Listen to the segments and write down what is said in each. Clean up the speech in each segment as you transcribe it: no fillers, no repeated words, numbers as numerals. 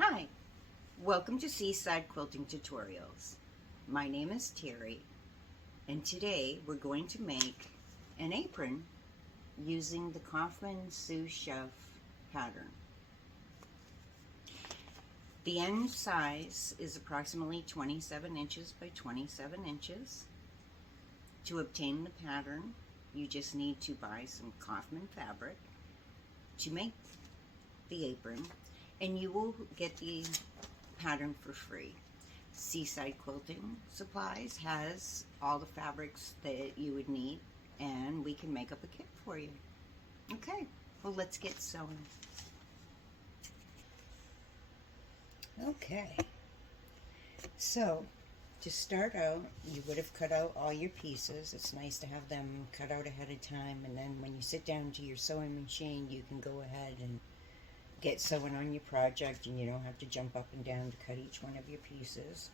Hi, welcome to Seaside Quilting Tutorials. My name is Terry, and today we're going to make an apron using the Kaufman sous chef pattern. The end size is approximately 27 inches by 27 inches. To obtain the pattern, you just need to buy some Kaufman fabric to make the apron, and you will get the pattern for free. Seaside Quilting Supplies has all the fabrics that you would need, and we can make up a kit for you. Okay, well, let's get sewing. Okay, so to start out, you would have cut out all your pieces. It's nice to have them cut out ahead of time, and then when you sit down to your sewing machine, you can go ahead and get sewing on your project, and you don't have to jump up and down to cut each one of your pieces.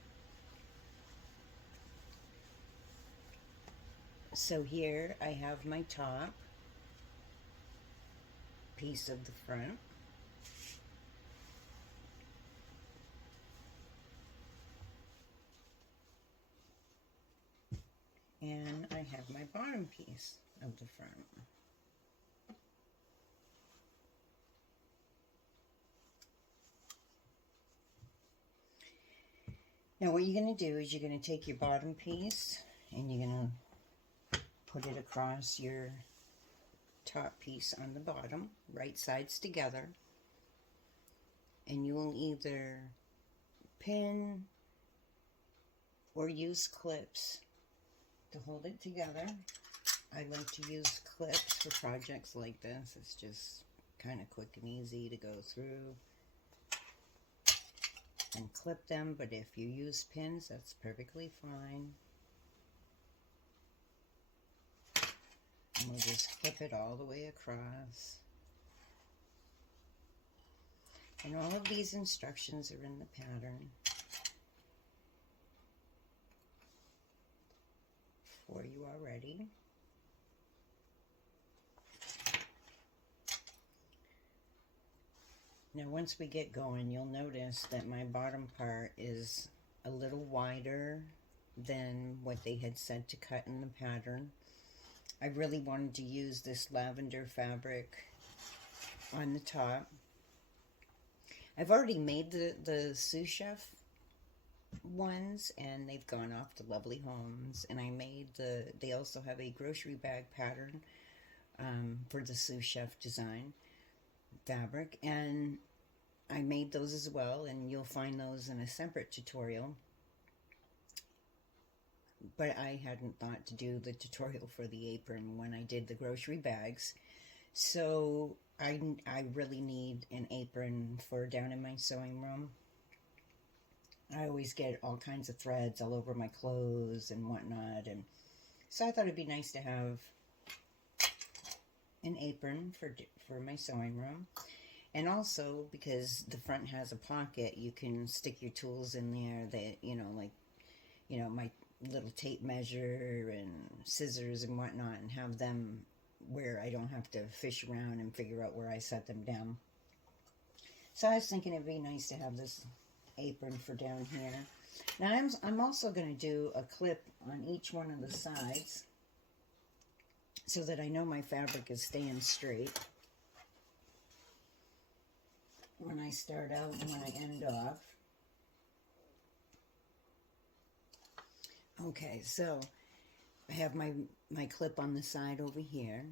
So here I have my top piece of the front. And I have my bottom piece of the front. Now what you're going to do is you're going to take your bottom piece and you're going to put it across your top piece on the bottom, right sides together. And you will either pin or use clips to hold it together. I like to use clips for projects like this. It's just kind of quick and easy to go through and clip them, but if you use pins, that's perfectly fine. And we'll just clip it all the way across. And all of these instructions are in the pattern for you already. Now once we get going, you'll notice that my bottom part is a little wider than what they had said to cut in the pattern. I really wanted to use this lavender fabric on the top. I've already made the sous chef ones, and they've gone off to lovely homes. And I made they also have a grocery bag pattern for the sous chef design fabric, and I made those as well, and you'll find those in a separate tutorial. But I hadn't thought to do the tutorial for the apron when I did the grocery bags. So I really need an apron for down in my sewing room. I always get all kinds of threads all over my clothes and whatnot, and so I thought it'd be nice to have an apron for my sewing room. And also, because the front has a pocket, you can stick your tools in there that, my little tape measure and scissors and whatnot, and have them where I don't have to fish around and figure out where I set them down. So I was thinking it'd be nice to have this apron for down here. Now I'm also going to do a clip on each one of the sides so that I know my fabric is staying straight when I start out and when I end off. Okay, so I have my clip on the side over here,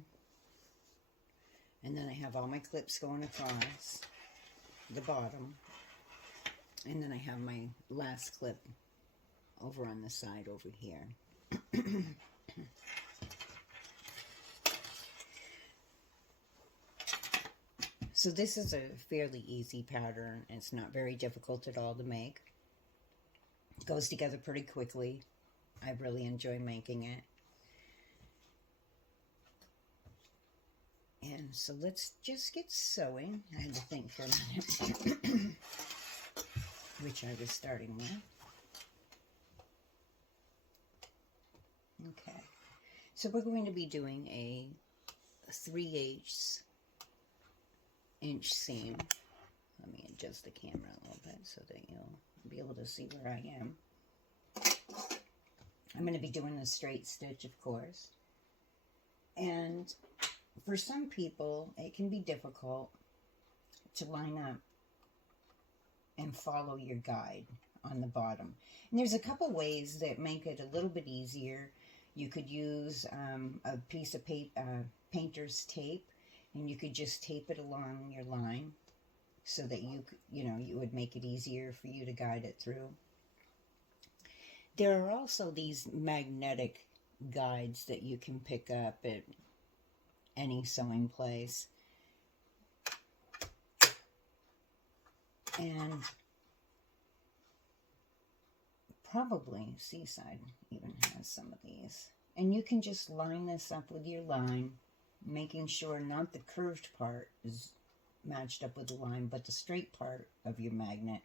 and then I have all my clips going across the bottom, and then I have my last clip over on the side over here. So this is a fairly easy pattern. It's not very difficult at all to make. It goes together pretty quickly. I really enjoy making it. And so let's just get sewing. I had to think for a minute which I was starting with. Okay, so we're going to be doing a 3/8 inch seam Let me adjust the camera a little bit so that you'll be able to see where I am. I'm going to be doing a straight stitch, of course. And for some people, it can be difficult to line up and follow your guide on the bottom. And there's a couple ways that make it a little bit easier. You could use a piece of painter's tape, and you could just tape it along your line so that you would make it easier for you to guide it through. There are also these magnetic guides that you can pick up at any sewing place. And probably Seaside even has some of these. And you can just line this up with your line, making sure not the curved part is matched up with the line, but the straight part of your magnet.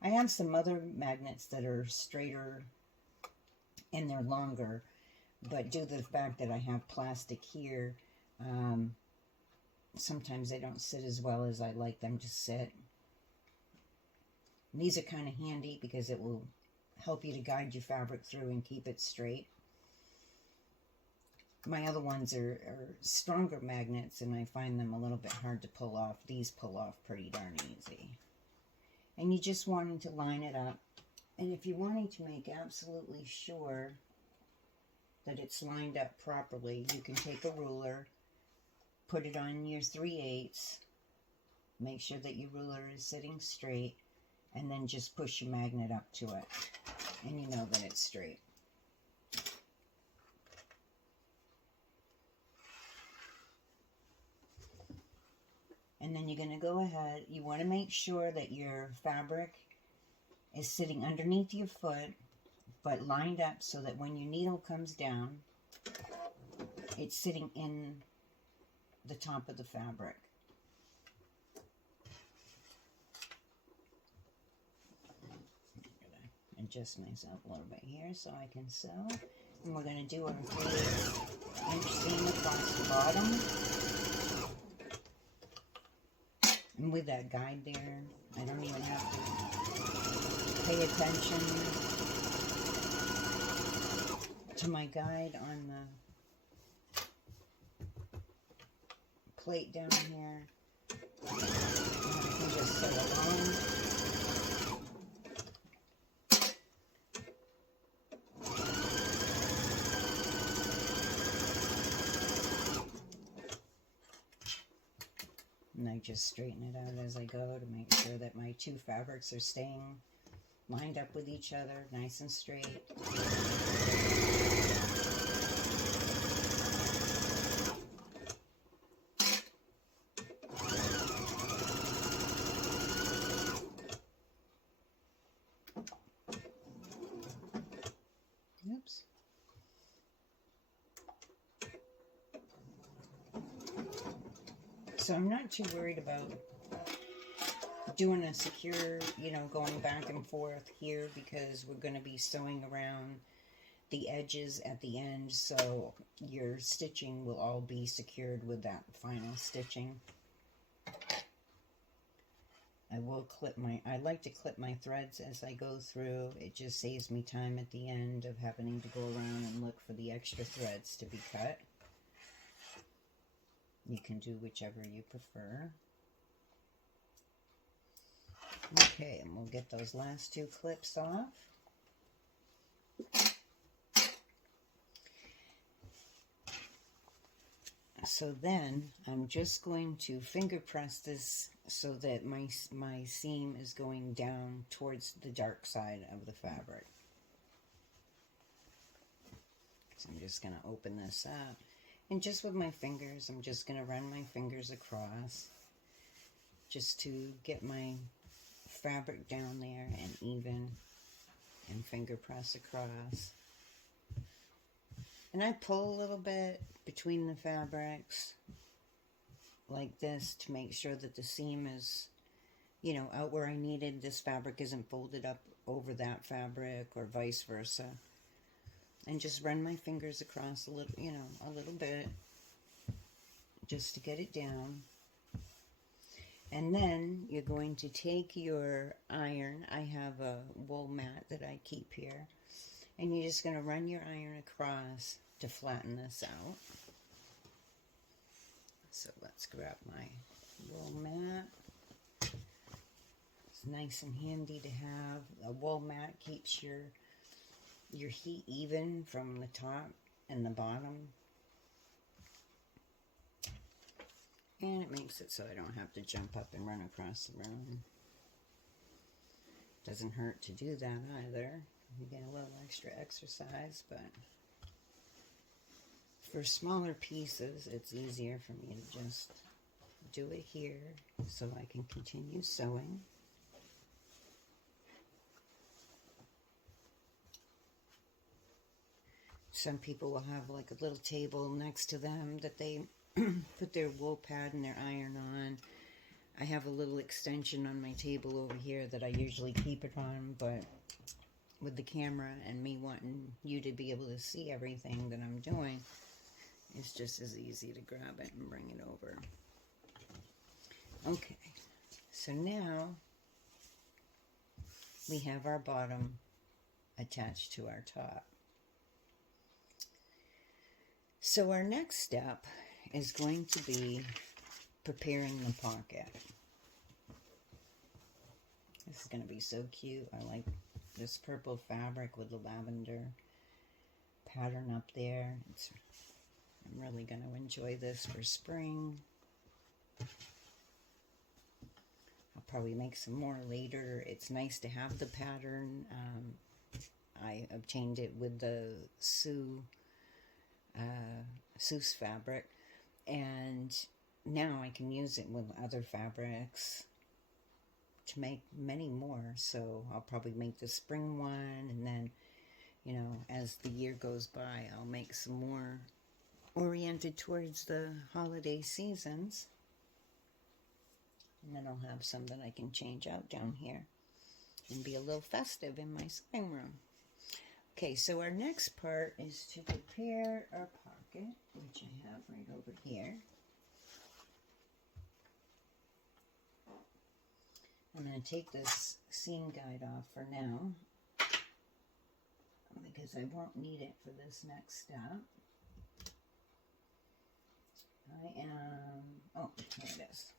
I have some other magnets that are straighter and they're longer, but due to the fact that I have plastic here, sometimes they don't sit as well as I like them to sit. And these are kind of handy because it will help you to guide your fabric through and keep it straight. My other ones are stronger magnets, and I find them a little bit hard to pull off. These pull off pretty darn easy. And you just wanting to line it up. And if you're wanting to make absolutely sure that it's lined up properly, you can take a ruler, put it on your 3/8, make sure that your ruler is sitting straight, and then just push your magnet up to it, and you know that it's straight. And then you're going to go ahead, you want to make sure that your fabric is sitting underneath your foot, but lined up so that when your needle comes down, it's sitting in the top of the fabric. Adjust myself a little bit here so I can sew. And we're going to do our 3/8 seam across the bottom. And with that guide there, I don't even have to pay attention to my guide on the plate down here. And I can just sew along. And I just straighten it out as I go to make sure that my two fabrics are staying lined up with each other, nice and straight. Oops. So I'm not too worried about doing a secure, going back and forth here, because we're going to be sewing around the edges at the end, so your stitching will all be secured with that final stitching. I like to clip my threads as I go through. It just saves me time at the end of having to go around and look for the extra threads to be cut. You can do whichever you prefer. Okay, and we'll get those last two clips off. So then I'm just going to finger press this so that my seam is going down towards the dark side of the fabric. So I'm just going to open this up. And just with my fingers, I'm just going to run my fingers across just to get my fabric down there and even, and finger press across. And I pull a little bit between the fabrics like this to make sure that the seam is, out where I needed. This fabric isn't folded up over that fabric or vice versa. And just run my fingers across a little bit, just to get it down. And then you're going to take your iron. I have a wool mat that I keep here. And you're just going to run your iron across to flatten this out. So let's grab my wool mat. It's nice and handy to have. A wool mat keeps your heat even from the top and the bottom. And it makes it so I don't have to jump up and run across the room. Doesn't hurt to do that either. You get a little extra exercise, but for smaller pieces, it's easier for me to just do it here so I can continue sewing. Some people will have like a little table next to them that they put their wool pad and their iron on. I have a little extension on my table over here that I usually keep it on, but with the camera and me wanting you to be able to see everything that I'm doing, it's just as easy to grab it and bring it over. Okay, so now we have our bottom attached to our top. So our next step is going to be preparing the pocket. This is going to be so cute. I like this purple fabric with the lavender pattern up there. I'm really going to enjoy this for spring. I'll probably make some more later. It's nice to have the pattern. I obtained it with the Seuss fabric, and now I can use it with other fabrics to make many more. So I'll probably make the spring one, and then, you know, as the year goes by, I'll make some more oriented towards the holiday seasons, and then I'll have some that I can change out down here and be a little festive in my sewing room. Okay, so our next part is to prepare our pocket, which I have right over here. I'm going to take this seam guide off for now, because I won't need it for this next step. Oh, here it is.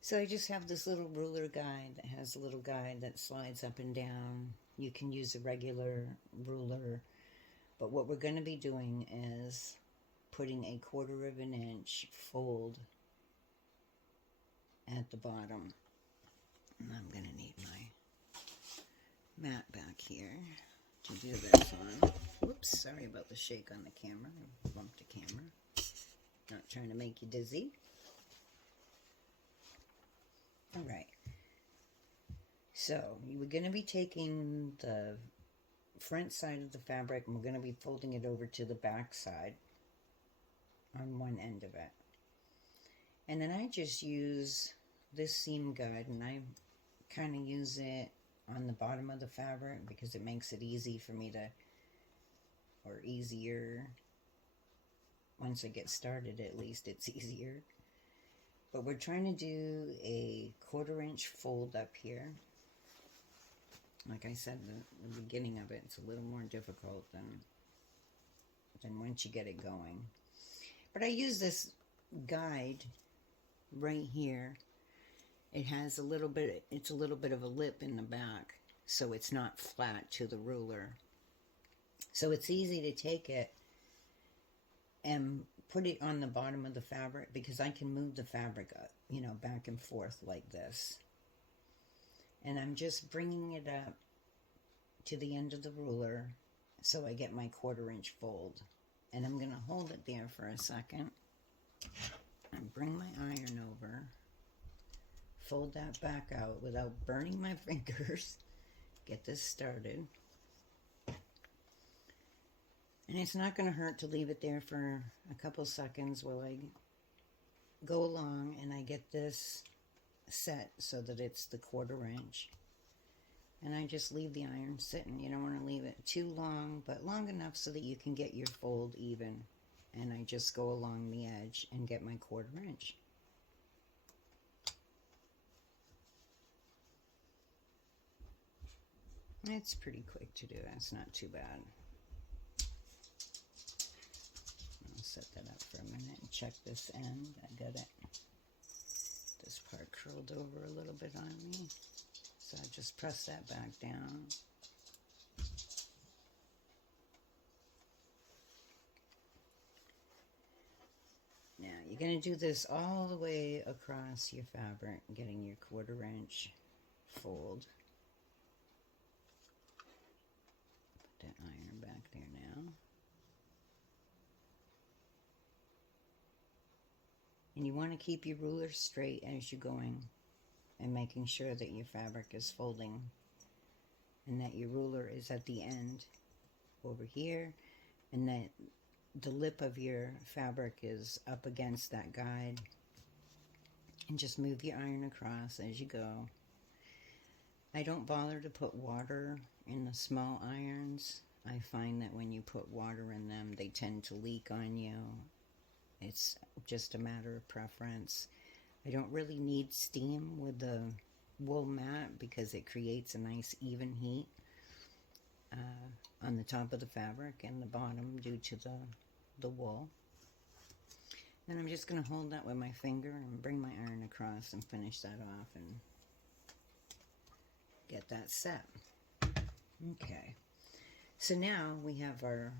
So I just have this little ruler guide that has a little guide that slides up and down. You can use a regular ruler, but what we're going to be doing is putting a 1/4 of an inch fold at the bottom. And I'm going to need my mat back here to do this on. Whoops, sorry about the shake on the camera. I bumped the camera. Not trying to make you dizzy. Alright. So, we're going to be taking the front side of the fabric and we're going to be folding it over to the back side on one end of it. And then I just use this seam guide, and I kind of use it on the bottom of the fabric because it makes it easy for me to, or easier, once I get started at least it's easier. But we're trying to do a 1/4 inch fold up here. Like I said, the beginning of it's a little more difficult than once you get it going. But I use this guide right here. It has a little bit, it's a little bit of a lip in the back, so it's not flat to the ruler. So it's easy to take it and put it on the bottom of the fabric, because I can move the fabric up, you know, back and forth like this. And I'm just bringing it up to the end of the ruler so I get my 1/4 inch fold. And I'm going to hold it there for a second and bring my iron over, fold that back out without burning my fingers, get this started. And it's not going to hurt to leave it there for a couple seconds while I go along and I get this set so that it's the 1/4 inch. And I just leave the iron sitting. You don't want to leave it too long, but long enough so that you can get your fold even. And I just go along the edge and get my 1/4 inch. It's pretty quick to do. That's not too bad. I'll set that up for a minute and check this end. I got it. This part curled over a little bit on me. So I just press that back down. Now you're going to do this all the way across your fabric, getting your 1/4 inch fold. Put that iron back there now. And you want to keep your ruler straight as you're going and making sure that your fabric is folding and that your ruler is at the end over here and that the lip of your fabric is up against that guide. And just move your iron across as you go. I don't bother to put water in the small irons. I find that when you put water in them, they tend to leak on you. It's just a matter of preference. I don't really need steam with the wool mat because it creates a nice even heat on the top of the fabric and the bottom due to the wool. And I'm just going to hold that with my finger and bring my iron across and finish that off and get that set. Okay, so now we have our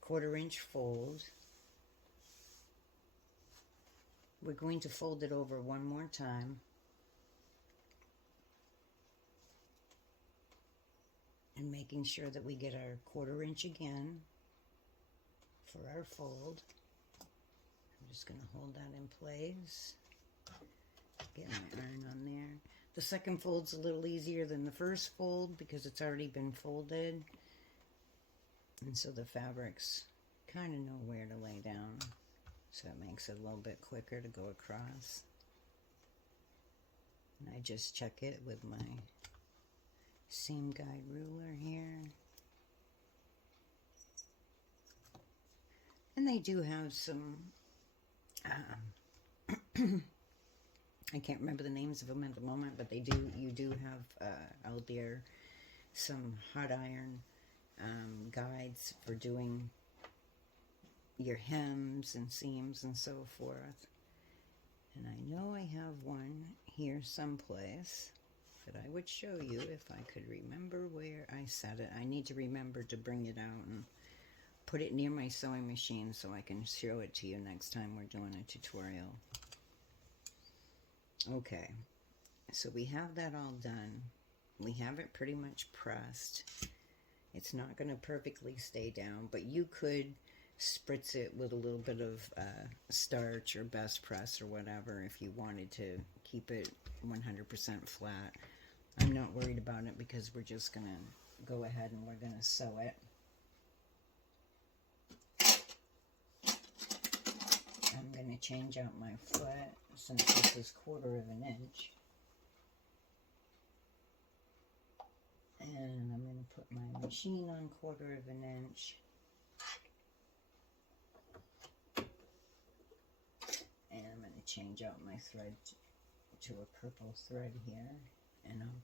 1/4 inch fold. We're going to fold it over one more time. And making sure that we get our 1/4 inch again for our fold. I'm just going to hold that in place. Get my iron on there. The second fold's a little easier than the first fold because it's already been folded. And so the fabrics kind of know where to lay down. So it makes it a little bit quicker to go across. And I just check it with my seam guide ruler here. And they do have some, I can't remember the names of them at the moment, but you do have out there some hot iron guides for doing your hems and seams and so forth. And I know I have one here someplace that I would show you if I could remember where I set it. I need to remember to bring it out and put it near my sewing machine so I can show it to you next time we're doing a tutorial. Okay, so we have that all done. We have it pretty much pressed. It's not going to perfectly stay down, but you could spritz it with a little bit of starch or best press or whatever if you wanted to keep it 100% flat. I'm not worried about it because we're just going to go ahead and we're going to sew it. I'm going to change out my foot since this is 1/4 inch. And I'm going to put my machine on 1/4 inch. And I'm going to change out my thread to a purple thread here. And I'll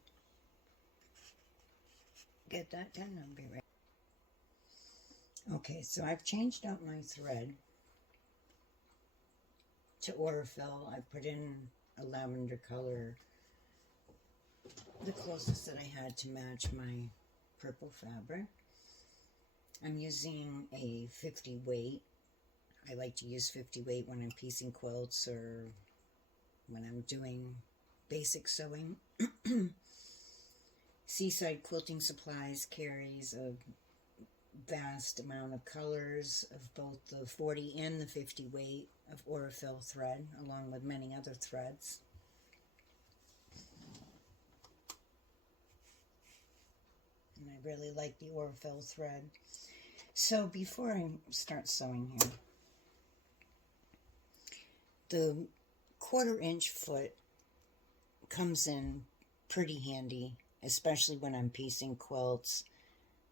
get that done. I'll be right. Okay, so I've changed out my thread to Orifil. I put in a lavender color, the closest that I had to match my purple fabric. I'm using a 50 weight. I like to use 50 weight when I'm piecing quilts or when I'm doing basic sewing. Seaside Quilting Supplies carries a vast amount of colors of both the 40 and the 50 weight of Orifil thread, along with many other threads. And I really like the Orifil thread. So before I start sewing here, the 1/4 inch foot comes in pretty handy, especially when I'm piecing quilts.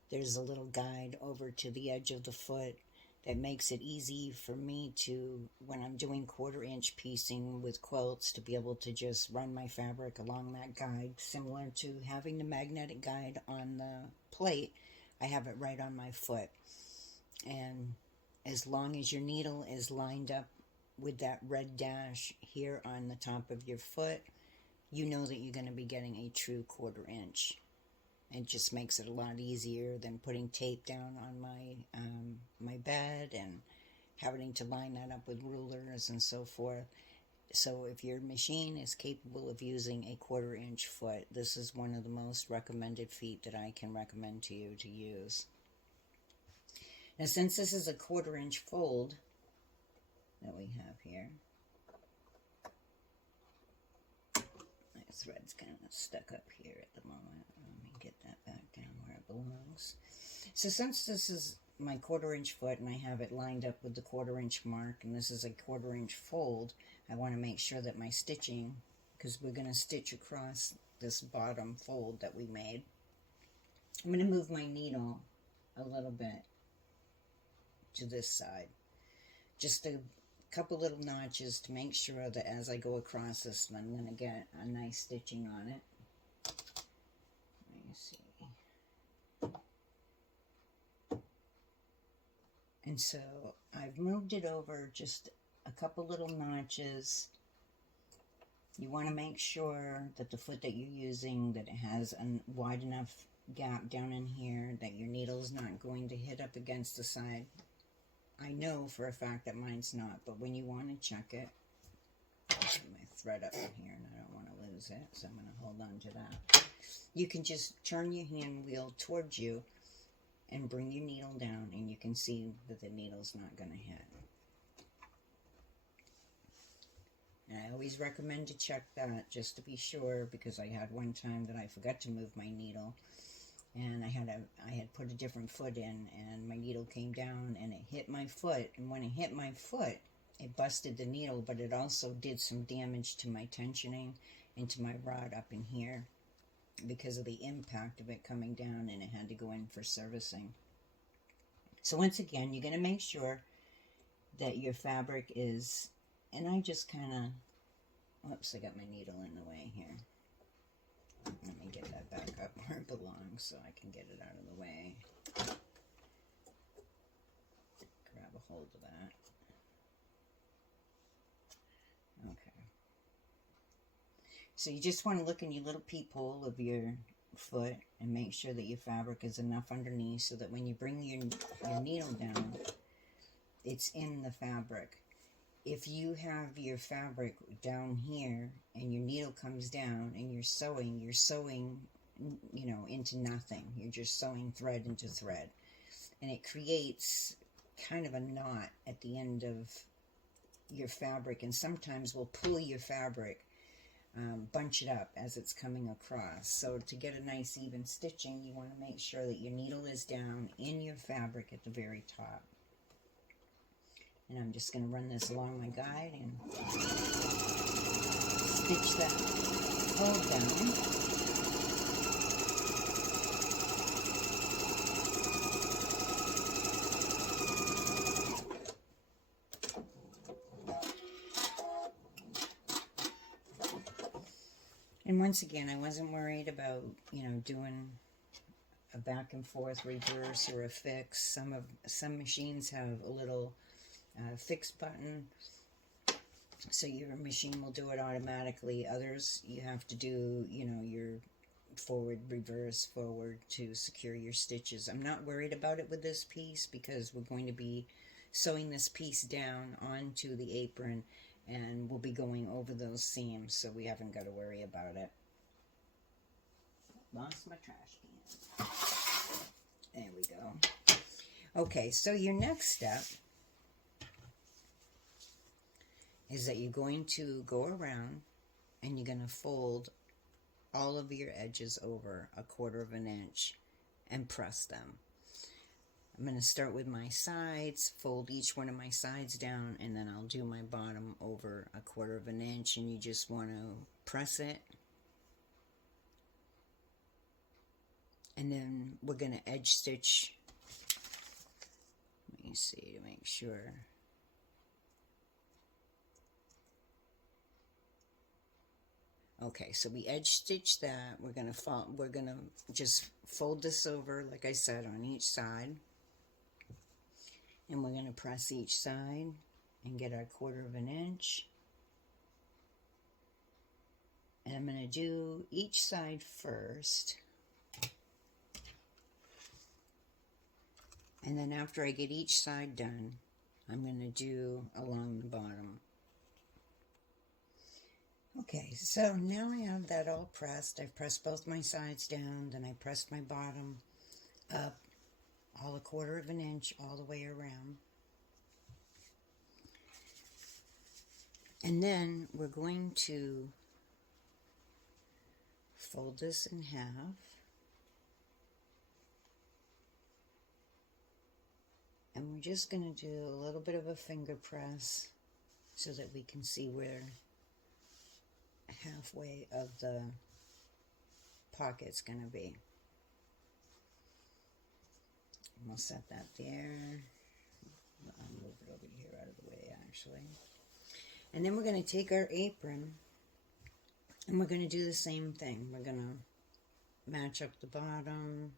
There's a little guide over to the edge of the foot that makes it easy for me to, when I'm doing 1/4 inch piecing with quilts, to be able to just run my fabric along that guide, similar to having the magnetic guide on the plate. I have it right on my foot. And as long as your needle is lined up with that red dash here on the top of your foot, you know that you're going to be getting a true 1/4 inch. It just makes it a lot easier than putting tape down on my bed and having to line that up with rulers and so forth. So if your machine is capable of using a 1/4 inch foot, this is one of the most recommended feet that I can recommend to you to use. Now, since this is a 1/4 inch fold that we have here, my thread's kind of stuck up here at the moment. Let me get that back down where it belongs. So since this is my 1/4 inch foot and I have it lined up with the 1/4 inch mark, and this is a 1/4 inch fold, I want to make sure that my stitching, because we're going to stitch across this bottom fold that we made, I'm going to move my needle a little bit to this side. Just a couple little notches to make sure that as I go across this, I'm going to get a nice stitching on it. Let me see. And so I've moved it over just a couple little notches. You want to make sure that the foot that you're using, that it has a wide enough gap down in here that your needle's not going to hit up against the side. I know for a fact that mine's not, but when you want to check it, my thread up in here and I don't want to lose it, so I'm going to hold on to that. You can just turn your hand wheel towards you and bring your needle down, and you can see that the needle's not going to hit. And I always recommend to check that just to be sure, because I had one time that I forgot to move my needle, and I had put a different foot in, and my needle came down and it hit my foot, and when it hit my foot, it busted the needle, but it also did some damage to my tensioning and to my rod up in here because of the impact of it coming down, and it had to go in for servicing. So once again, you're going to make sure that your fabric is, and I just kind of, oops, I got my needle in the way here. Let me get that back up where it belongs so I can get it out of the way. Grab a hold of that. Okay. So you just want to look in your little peephole of your foot and make sure that your fabric is enough underneath so that when you bring your needle down, it's in the fabric. If you have your fabric down here and your needle comes down and you're sewing, you know, into nothing. You're just sewing thread into thread. And it creates kind of a knot at the end of your fabric, and sometimes will pull your fabric, bunch it up as it's coming across. So to get a nice even stitching, you want to make sure that your needle is down in your fabric at the very top. And I'm just going to run this along my guide and stitch that fold down. And once again, I wasn't worried about, you know, doing a back and forth reverse or a fix. Some machines have a little fix button, so your machine will do it automatically. Others, you have to do, you know, your forward, reverse, forward to secure your stitches. I'm not worried about it with this piece because we're going to be sewing this piece down onto the apron, and we'll be going over those seams, so we haven't got to worry about it. Lost my trash can. There we go. Okay, so your next step is that you're going to go around and you're going to fold all of your edges over 1/4 inch and press them. I'm going to start with my sides, fold each one of my sides down, and then I'll do my bottom over 1/4 inch, and you just want to press it. And then we're going to edge stitch. Let me me see to make sure. Okay, so we edge stitch that. We're gonna just fold this over, like I said, on each side. And we're gonna press each side and get our 1/4 of an inch. And I'm gonna do each side first. And then after I get each side done, I'm gonna do along the bottom. Okay, so now I have that all pressed. I've pressed both my sides down, then I pressed my bottom up, all 1/4 of an inch all the way around. And then we're going to fold this in half. And we're just going to do a little bit of a finger press so that we can see where halfway of the pocket's going to be. And we'll set that there. I'll move it over here out of the way, actually. And then we're going to take our apron and we're going to do the same thing. We're going to match up the bottom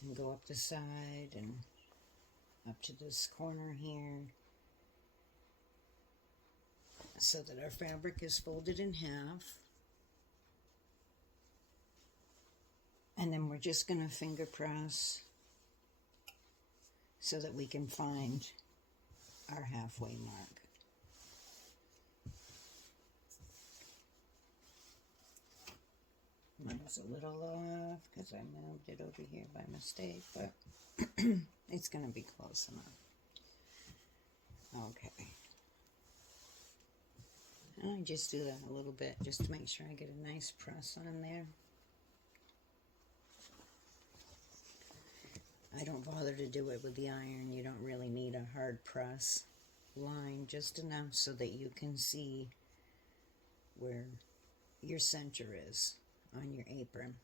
and go up the side and up to this corner here, so that our fabric is folded in half. And then we're just going to finger press so that we can find our halfway mark. Mine's a little off because I moved it over here by mistake, but it's going to be close enough. Okay. And I just do that a little bit just to make sure I get a nice press on there. I don't bother to do it with the iron. You don't really need a hard press line, just enough so that you can see where your center is on your apron.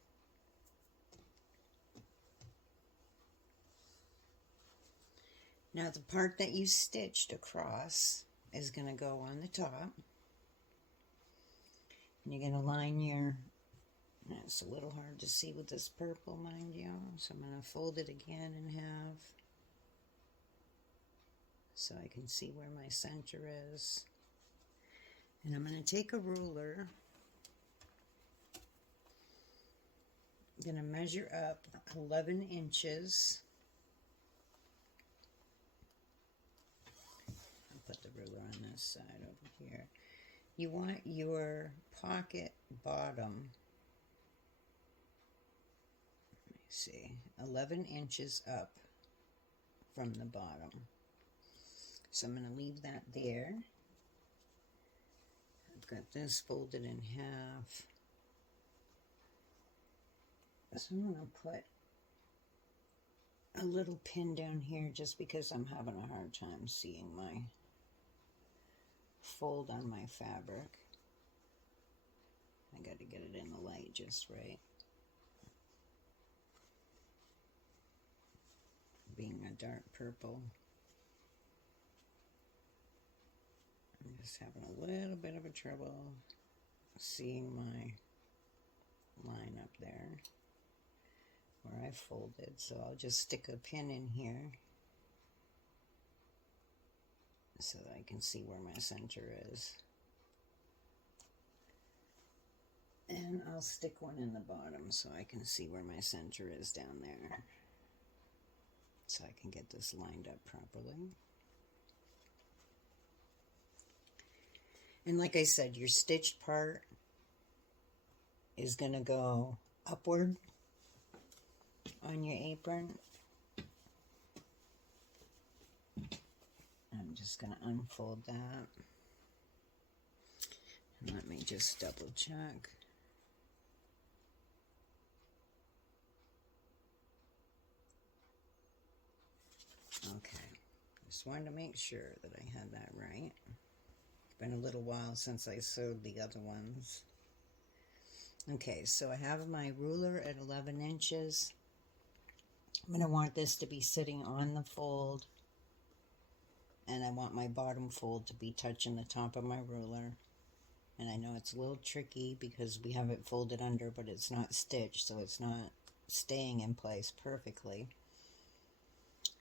Now the part that you stitched across is going to go on the top. And you're going to line your, it's a little hard to see with this purple, mind you, so I'm going to fold it again in half so I can see where my center is. And I'm going to take a ruler. I'm going to measure up 11 inches. I'll put the ruler on this side over here. You want your pocket bottom, let me see, 11 inches up from the bottom. So I'm going to leave that there. I've got this folded in half. So I'm going to put a little pin down here just because I'm having a hard time seeing my fold on my fabric. I got to get it in the light just right. Being a dark purple, I'm just having a little bit of a trouble seeing my line up there where I folded, so I'll just stick a pin in here so that I can see where my center is. And I'll stick one in the bottom so I can see where my center is down there, so I can get this lined up properly. And like I said, your stitched part is going to go upward on your apron. I'm just going to unfold that. And let me just double check. Okay, just wanted to make sure that I had that right. It's been a little while since I sewed the other ones. Okay, so I have my ruler at 11 inches. I'm going to want this to be sitting on the fold, and I want my bottom fold to be touching the top of my ruler. And I know it's a little tricky because we have it folded under, but it's not stitched, so it's not staying in place perfectly.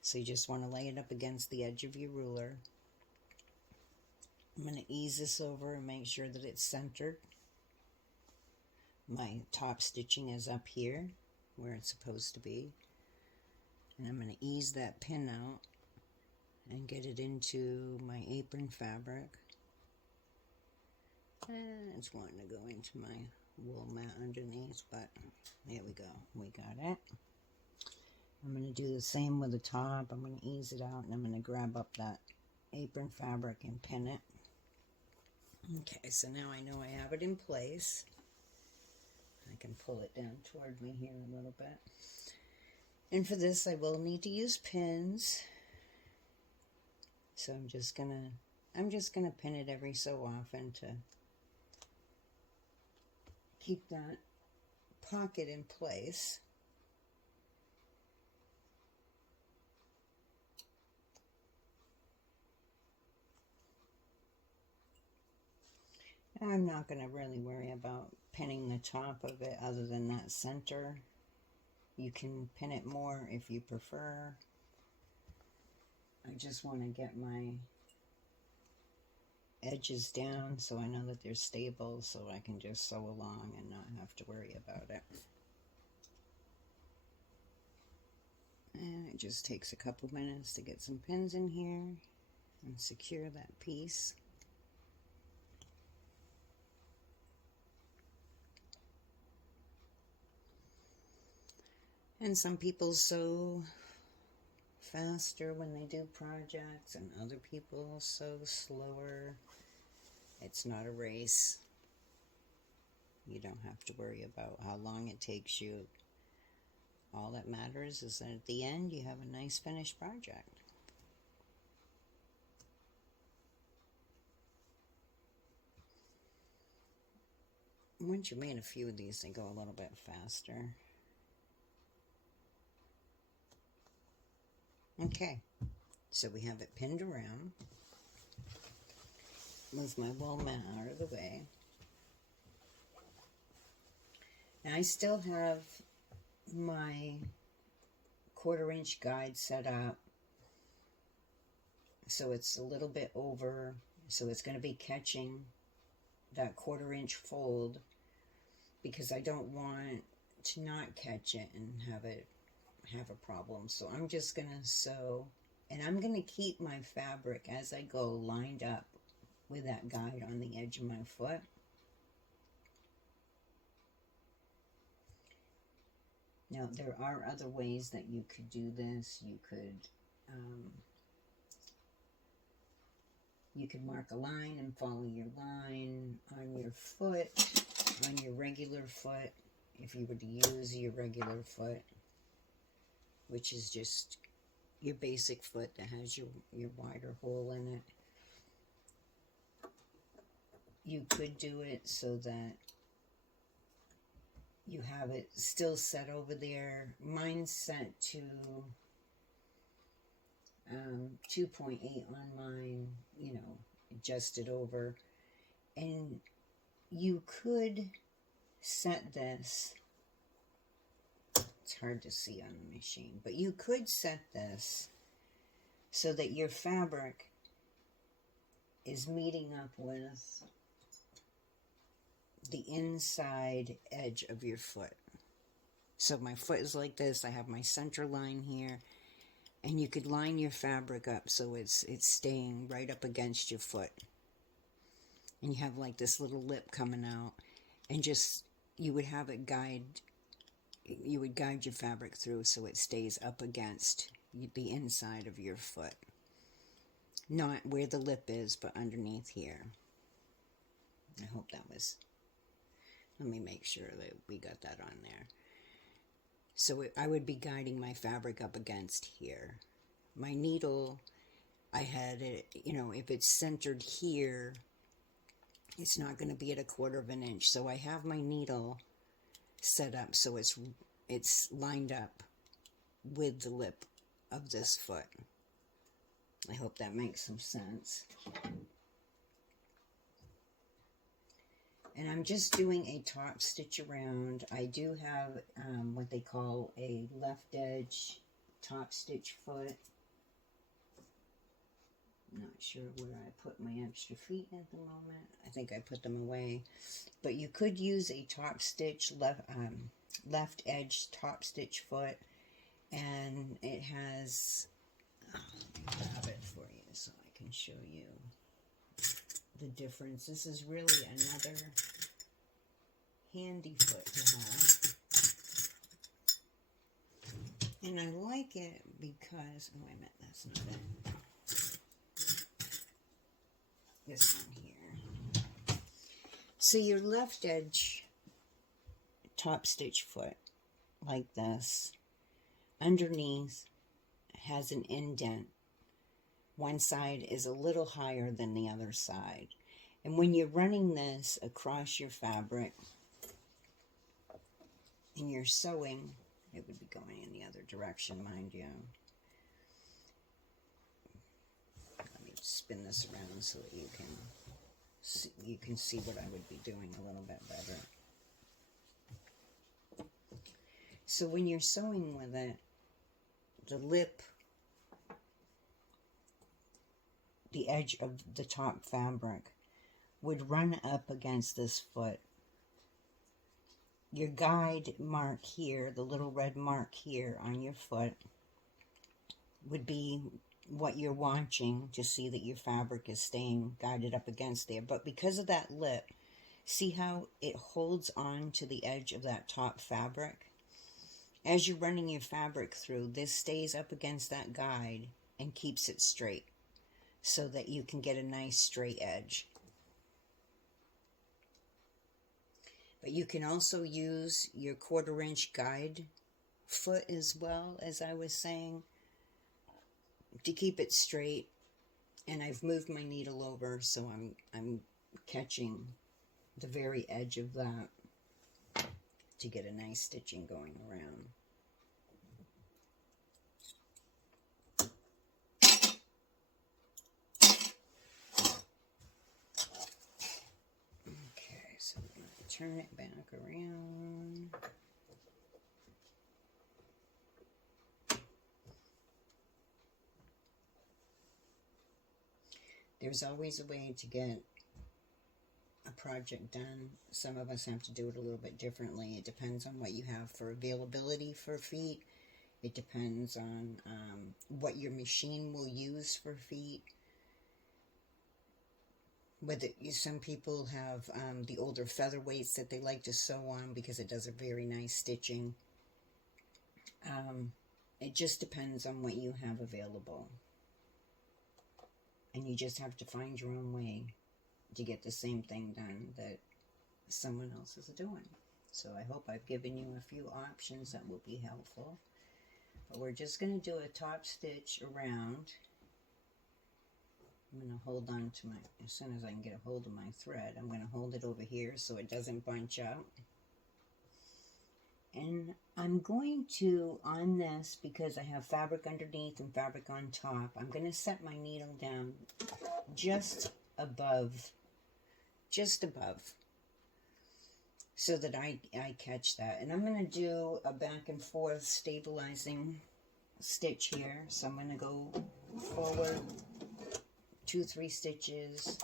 So you just want to lay it up against the edge of your ruler. I'm going to ease this over and make sure that it's centered. My top stitching is up here where it's supposed to be. And I'm going to ease that pin out and get it into my apron fabric. And it's wanting to go into my wool mat underneath, but there we go. We got it. I'm going to do the same with the top. I'm going to ease it out, and I'm going to grab up that apron fabric and pin it. Okay, so now I know I have it in place. I can pull it down toward me here a little bit. And for this, I will need to use pins. So I'm just gonna pin it every so often to keep that pocket in place. I'm not going to really worry about pinning the top of it other than that center. You can pin it more if you prefer. I just want to get my edges down so I know that they're stable, so I can just sew along and not have to worry about it. And it just takes a couple minutes to get some pins in here and secure that piece. And some people sew faster when they do projects, and other people sew slower. It's not a race. You don't have to worry about how long it takes you. All that matters is that at the end you have a nice finished project. Once you've made a few of these, they go a little bit faster. Okay, so we have it pinned around. Move my wool mat out of the way. And I still have my 1/4 inch guide set up. So it's a little bit over, so it's going to be catching that 1/4 inch fold because I don't want to not catch it and have a problem. So I'm just going to sew, and I'm going to keep my fabric as I go lined up with that guide on the edge of my foot. Now there are other ways that you could do this. You could mark a line and follow your line on your foot, on your regular foot, if you were to use your regular foot, which is just your basic foot that has your wider hole in it. You could do it so that you have it still set over there. Mine's set to 2.8 on mine, you know, adjusted over. And you could set this, it's hard to see on the machine, but you could set this so that your fabric is meeting up with the inside edge of your foot. So my foot is like this. I have my center line here, and you could line your fabric up so it's staying right up against your foot. And you have like this little lip coming out, and just you would guide your fabric through so it stays up against the inside of your foot. Not where the lip is, but underneath here. I hope that was... Let me make sure that we got that on there. So I would be guiding my fabric up against here. My needle, I had it, you know, if it's centered here, it's not going to be at 1/4 inch. So I have my needle set up so it's lined up with the lip of this foot. I hope that makes some sense. And I'm just doing a top stitch around. I do have what they call a left edge top stitch foot. I'm not sure where I put my extra feet at the moment. I think I put them away. But you could use a top stitch, left edge top stitch foot. And it has, let me grab it for you so I can show you the difference. This is really another handy foot to have. And I like it because, oh wait a minute, that's not it. This one here. So your left edge top stitch foot, like this, underneath has an indent. One side is a little higher than the other side. And when you're running this across your fabric and you're sewing, it would be going in the other direction, mind you. Let me spin this around so that you can see what I would be doing a little bit better. So when you're sewing with it, the lip, the edge of the top fabric would run up against this foot. Your guide mark here, the little red mark here on your foot, would be what you're watching to see that your fabric is staying guided up against there. But because of that lip, see how it holds on to the edge of that top fabric? As you're running your fabric through, this stays up against that guide and keeps it straight so that you can get a nice straight edge. But you can also use your 1/4 inch guide foot as well, as I was saying, to keep it straight. And I've moved my needle over so I'm catching the very edge of that to get a nice stitching going around. Okay, so we're going to turn it back around. There's always a way to get a project done. Some of us have to do it a little bit differently. It depends on what you have for availability for feet. It depends on what your machine will use for feet. Whether some people have the older featherweights that they like to sew on because it does a very nice stitching. It just depends on what you have available. And you just have to find your own way to get the same thing done that someone else is doing. So I hope I've given you a few options that will be helpful. But we're just going to do a top stitch around. I'm going to hold on to as soon as I can get a hold of my thread, I'm going to hold it over here so it doesn't bunch out. And I'm going to, on this, because I have fabric underneath and fabric on top, I'm going to set my needle down just above, so that I catch that. And I'm going to do a back and forth stabilizing stitch here. So I'm going to go forward 2-3 stitches,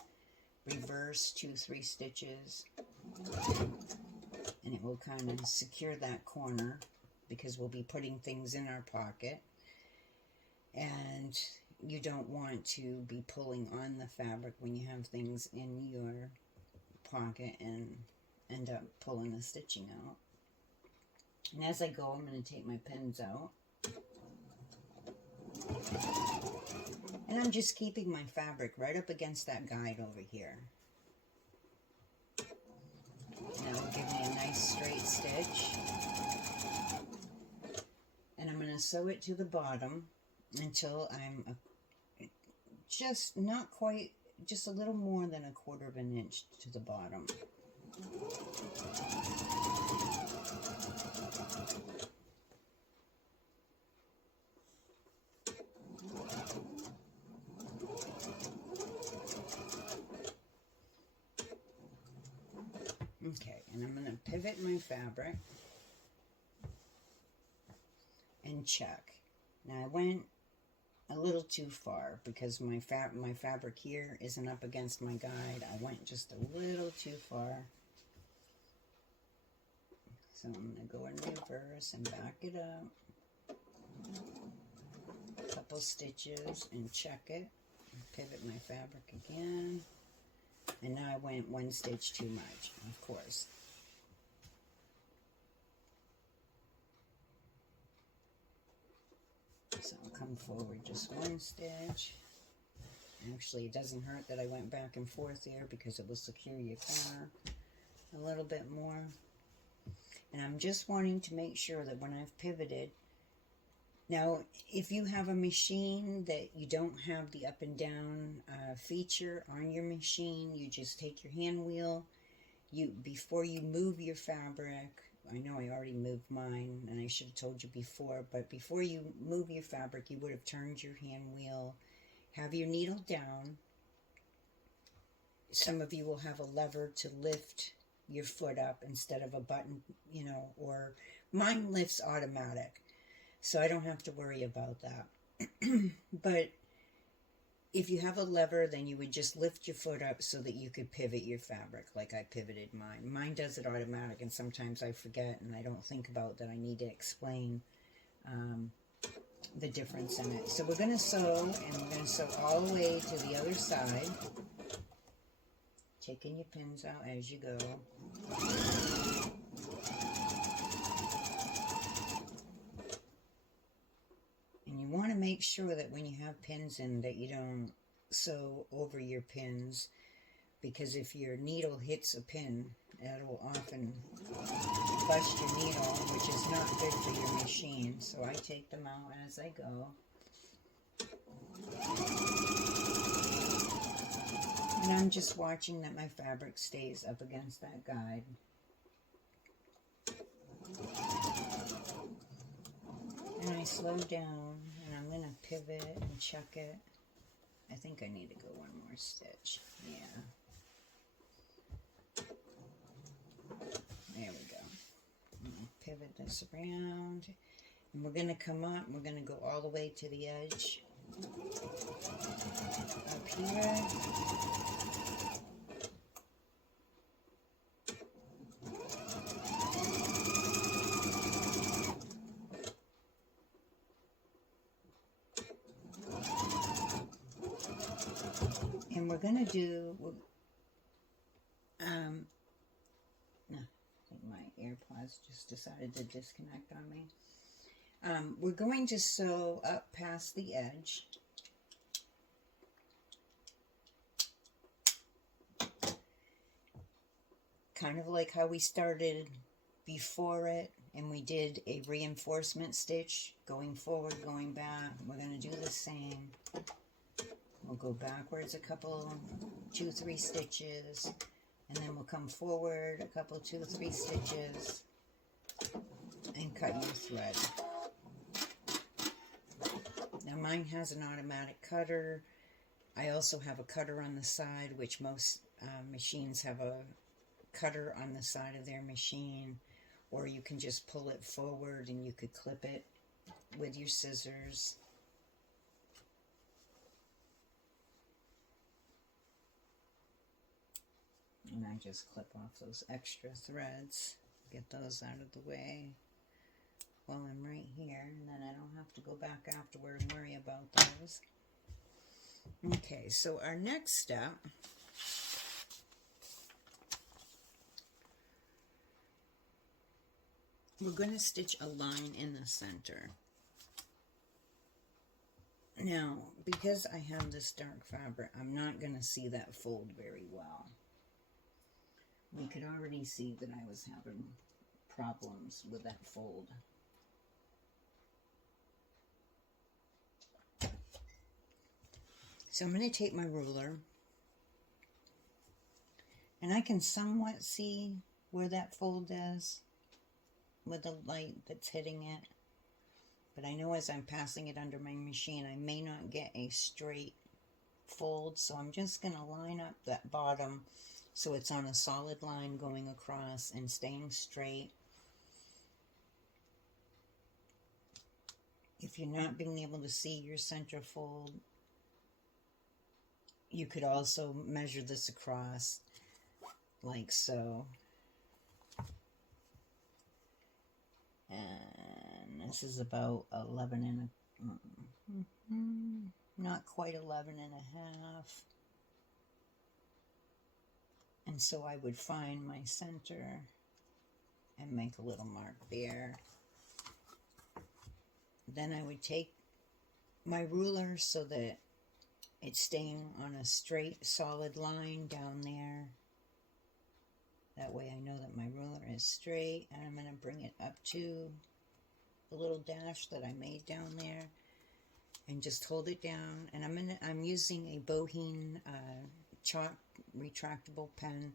reverse 2-3 stitches, and it will kind of secure that corner because we'll be putting things in our pocket, and you don't want to be pulling on the fabric when you have things in your pocket and end up pulling the stitching out. And as I go, I'm going to take my pins out. And I'm just keeping my fabric right up against that guide over here. And it'll give me a nice straight stitch. And I'm going to sew it to the bottom until I'm just not quite, just a little more than 1/4 inch to the bottom. and I'm going to pivot my fabric and check. Now I went a little too far because my fabric here isn't up against my guide. I went just a little too far. So I'm going to go in reverse and back it up. A couple stitches and check it. Pivot my fabric again. And now I went one stitch too much, of course. So I'll come forward just one stitch. Actually, it doesn't hurt that I went back and forth there because it will secure your corner a little bit more. And I'm just wanting to make sure that when I've pivoted, now if you have a machine that you don't have the up and down feature on your machine, you just take your hand wheel, before you move your fabric, I know I already moved mine and I should have told you before, but before you move your fabric, you would have turned your hand wheel, have your needle down. Some of you will have a lever to lift your foot up instead of a button, you know, or mine lifts automatic, so I don't have to worry about that. But if you have a lever, then you would just lift your foot up so that you could pivot your fabric like I pivoted mine. Mine does it automatic, and sometimes I forget and I don't think about that I need to explain the difference in it. So we're going to sew, and we're going to sew all the way to the other side. Taking your pins out as you go. And you want to make sure that when you have pins in that you don't sew over your pins, because if your needle hits a pin, that will often bust your needle, which is not good for your machine. So I take them out as I go. And I'm just watching that my fabric stays up against that guide. And I slow down, and I'm going to pivot and check it. I think I need to go one more stitch. Yeah. There we go. I'm going to pivot this around. And we're going to come up, we're going to go all the way to the edge. Up here. And we're going to do, no, I think my AirPods just decided to disconnect on me. We're going to sew up past the edge. Kind of like how we started before it, and we did a reinforcement stitch, going forward, going back. We're going to do the same. We'll go backwards a couple, 2-3 stitches, and then we'll come forward a couple, 2-3 stitches, and cut your thread. Now mine has an automatic cutter. I also have a cutter on the side, which most machines have a cutter on the side of their machine, or you can just pull it forward and you could clip it with your scissors. And I just clip off those extra threads, get those out of the way while I'm right here, and then I don't have to go back afterward and worry about those. Okay, so our next step, we're going to stitch a line in the center. Now, because I have this dark fabric, I'm not going to see that fold very well. We could already see that I was having problems with that fold. So I'm going to take my ruler, and I can somewhat see where that fold is with the light that's hitting it. But I know as I'm passing it under my machine, I may not get a straight fold, so I'm just going to line up that bottom so it's on a solid line going across and staying straight. If you're not being able to see your center fold, you could also measure this across like so. And this is about 11 and a, not quite 11 and a half. And so I would find my center and make a little mark there. Then I would take my ruler so that it's staying on a straight, solid line down there. That way I know that my ruler is straight, and I'm going to bring it up to the little dash that I made down there and just hold it down. And I'm using a Boheen chalk retractable pen.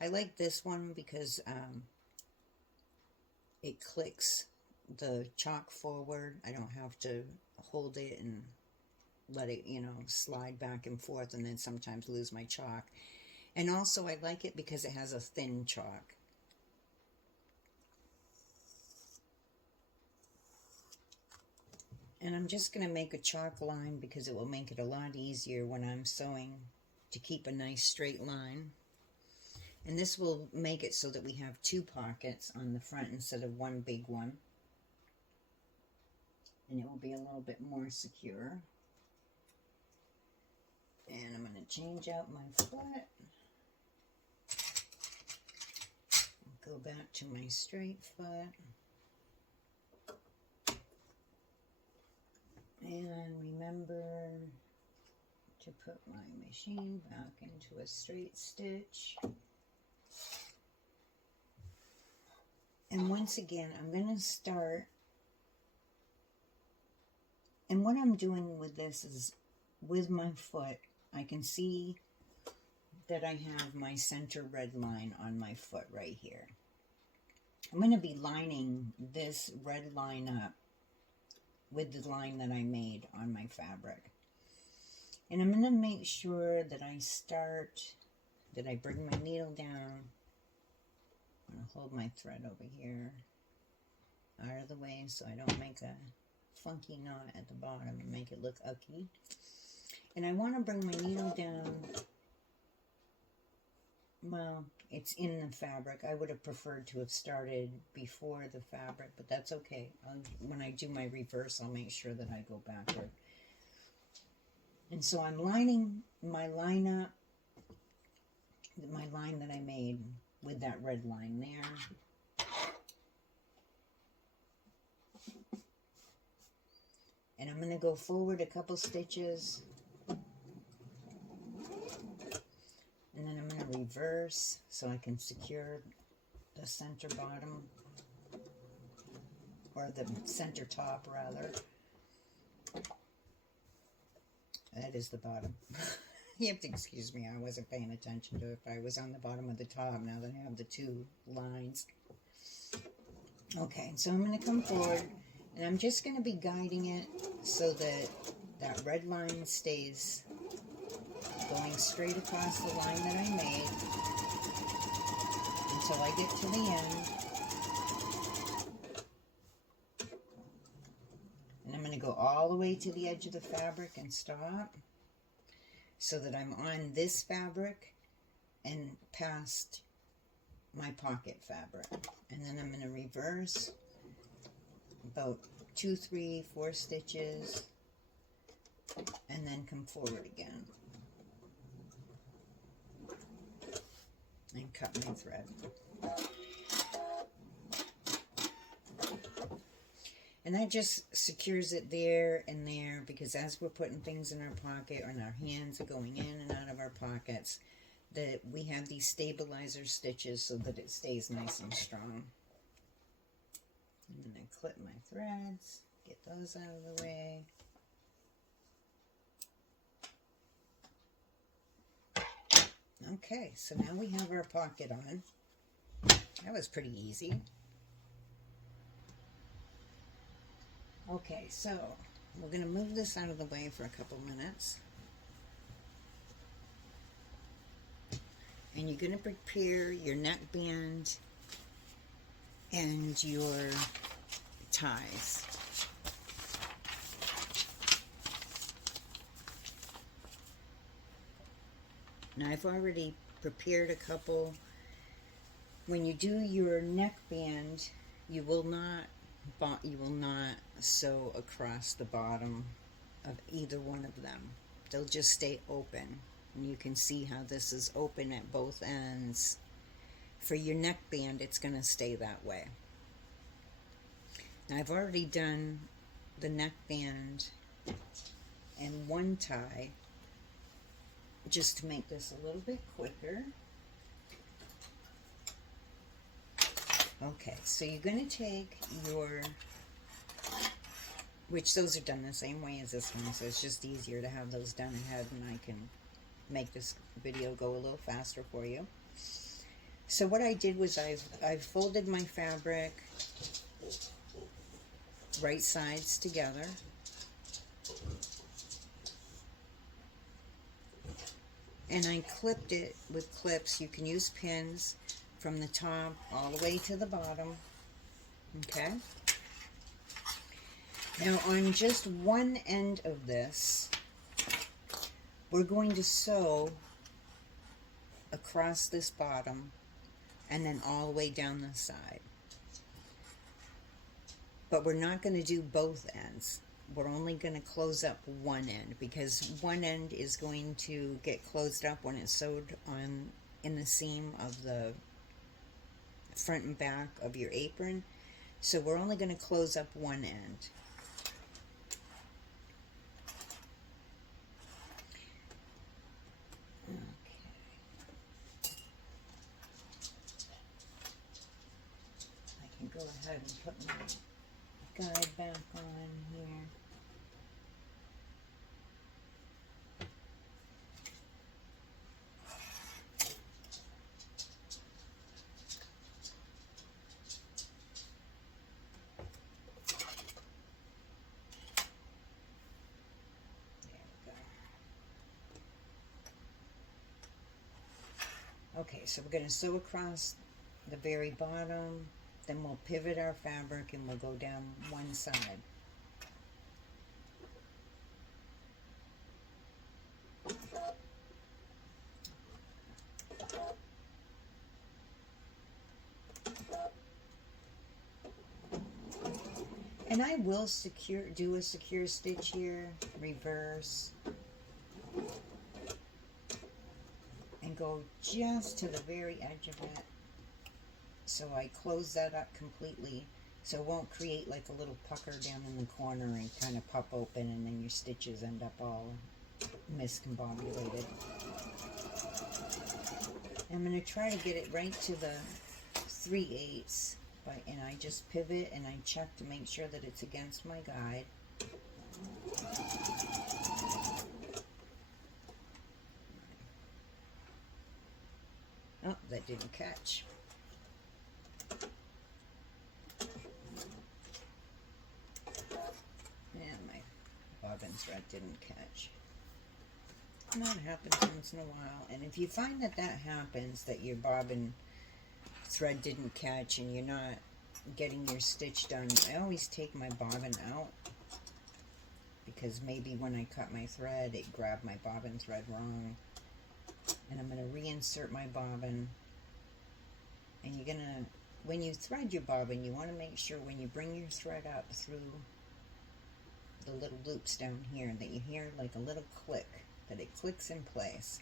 I like this one because it clicks the chalk forward. I don't have to hold it and let it, you know, slide back and forth and then sometimes lose my chalk. And also I like it because it has a thin chalk. And I'm just going to make a chalk line because it will make it a lot easier when I'm sewing to keep a nice straight line. And this will make it so that we have two pockets on the front instead of one big one. And it will be a little bit more secure. And I'm going to change out my foot. Go back to my straight foot. And remember to put my machine back into a straight stitch. And once again, I'm going to start. And what I'm doing with this is, with my foot, I can see that I have my center red line on my foot right here. I'm going to be lining this red line up with the line that I made on my fabric. And I'm going to make sure that I bring my needle down. I'm going to hold my thread over here out of the way so I don't make a funky knot at the bottom and make it look ucky. And I want to bring my needle down. Well, it's in the fabric. I would have preferred to have started before the fabric, but that's okay. When I do my reverse, I'll make sure that I go backward. And so I'm lining my line up, my line that I made with that red line there. And I'm going to go forward a couple stitches. And then I'm going to reverse so I can secure the center bottom, or the center top rather. That is the bottom. You have to excuse me, I wasn't paying attention to if I was on the bottom of the top now that I have the two lines. Okay, so I'm going to come forward and I'm just going to be guiding it so that that red line stays going straight across the line that I made until I get to the end. And I'm going to go all the way to the edge of the fabric and stop so that I'm on this fabric and past my pocket fabric. And then I'm going to reverse about 2, 3, 4 stitches and then come forward again. And cut my thread. And that just secures it there and there, because as we're putting things in our pocket and our hands are going in and out of our pockets, that we have these stabilizer stitches so that it stays nice and strong. And then I clip my threads, get those out of the way. Okay, so now we have our pocket on. That was pretty easy. Okay, so we're going to move this out of the way for a couple minutes. And you're going to prepare your neckband and your ties. Now I've already prepared a couple. When you do your neckband, you will not sew across the bottom of either one of them. They'll just stay open. And you can see how this is open at both ends. For your neckband, it's going to stay that way. Now I've already done the neckband and one tie just to make this a little bit quicker. Okay, so you're going to take your, which those are done the same way as this one, so it's just easier to have those done ahead, and I can make this video go a little faster for you. So what I did was I've folded my fabric right sides together. And I clipped it with clips. You can use pins from the top all the way to the bottom. Okay? Now on just one end of this, we're going to sew across this bottom and then all the way down the side. But we're not going to do both ends. We're only going to close up one end, because one end is going to get closed up when it's sewed on in the seam of the front and back of your apron. So we're only going to close up one end. I can go ahead and put my guide back on here. Okay, so we're going to sew across the very bottom, then we'll pivot our fabric and we'll go down one side. And I will do a secure stitch here, reverse, and go just to the very edge of it. So I close that up completely, so it won't create like a little pucker down in the corner and kind of pop open, and then your stitches end up all miscombobulated. I'm going to try to get it right to the 3/8, and I just pivot and I check to make sure that it's against my guide. Oh, that didn't catch. Yeah, my bobbin thread didn't catch. And that happens once in a while. And if you find that that happens, that your bobbin thread didn't catch and you're not getting your stitch done, I always take my bobbin out, because maybe when I cut my thread, it grabbed my bobbin thread wrong. And I'm going to reinsert my bobbin. And you're going to, when you thread your bobbin, you want to make sure when you bring your thread up through the little loops down here that you hear like a little click, that it clicks in place.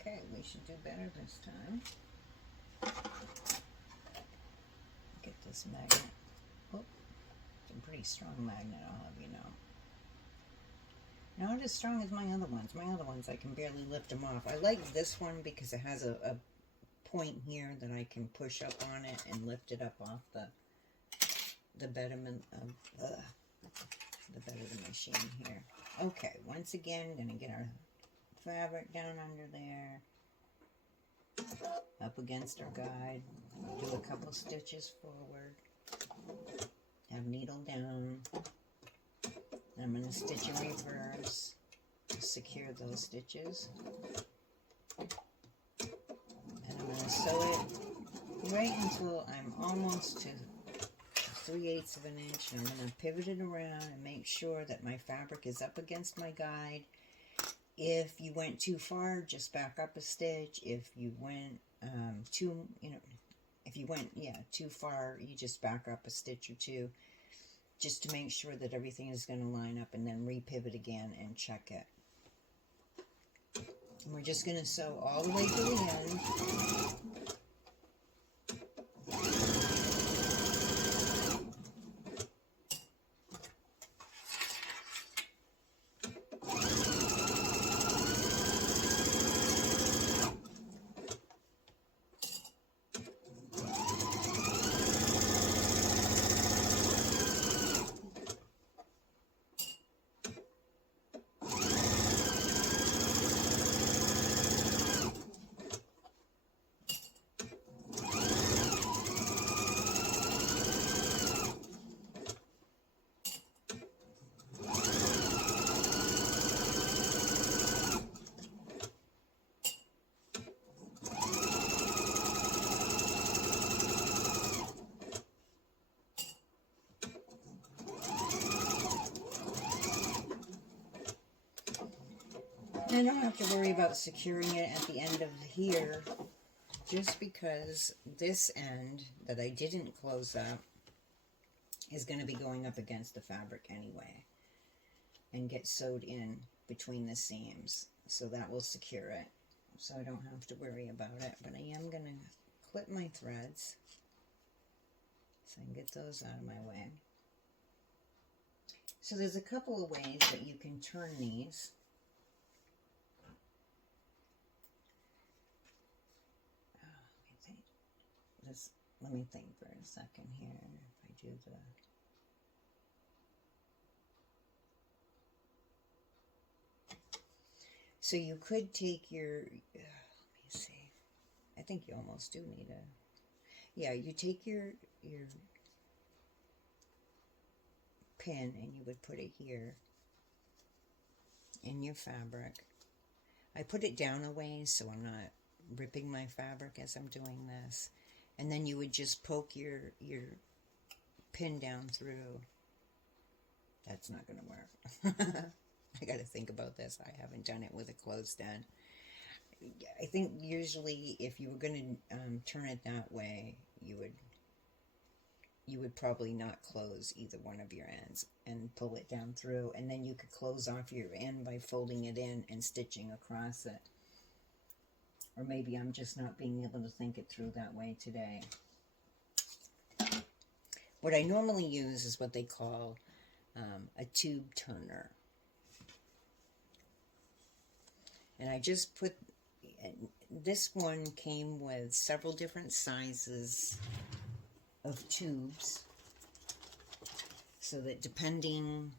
Okay, we should do better this time. Get this magnet. Oh, it's a pretty strong magnet, I'll have you know. Not as strong as my other ones. My other ones, I can barely lift them off. I like this one because it has a point here that I can push up on it and lift it up off the bed of the machine here. Okay, once again, gonna get our fabric down under there, up against our guide, do a couple stitches forward, have needle down. I'm going to stitch in reverse, secure those stitches. And I'm going to sew it right until I'm almost to 3/8 of an inch. And I'm going to pivot it around and make sure that my fabric is up against my guide. If you went too far, just back up a stitch. If you went if you went, too far, you just back up a stitch or two, just to make sure that everything is going to line up, and then repivot again and check it. And we're just going to sew all the way to the end. I don't have to worry about securing it at the end of here, just because this end that I didn't close up is going to be going up against the fabric anyway and get sewed in between the seams. So that will secure it. So I don't have to worry about it. But I am going to clip my threads so I can get those out of my way. So there's a couple of ways that you can turn these. Let me think for a second here. If I do the... So you could take your... let me see. I think you almost do need a... Yeah, you take your pin and you would put it here in your fabric. I put it down a ways so I'm not ripping my fabric as I'm doing this. And then you would just poke your pin down through. That's not going to work. I got to think about this. I haven't done it with a closed end. I think usually if you were going to turn it that way, you would probably not close either one of your ends and pull it down through. And then you could close off your end by folding it in and stitching across it. Or maybe I'm just not being able to think it through that way today. What I normally use is what they call a tube turner. And I just put, this one came with several different sizes of tubes. So that depending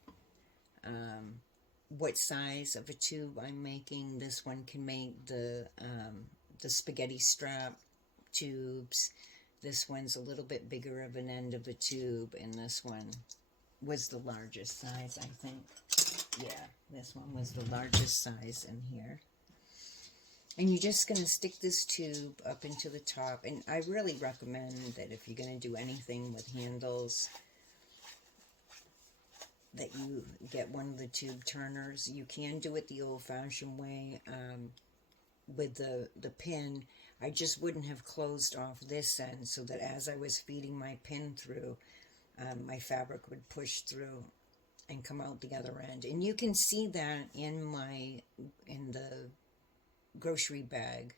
what size of a tube I'm making, this one can make the spaghetti strap tubes. This one's a little bit bigger of an end of a tube, and this one was the largest size, I think. Yeah, this one was the largest size in here. And you're just going to stick this tube up into the top, and I really recommend that if you're going to do anything with handles, that you get one of the tube turners. You can do it the old-fashioned way with the pin. I just wouldn't have closed off this end so that as I was feeding my pin through, my fabric would push through and come out the other end. And you can see that in the grocery bag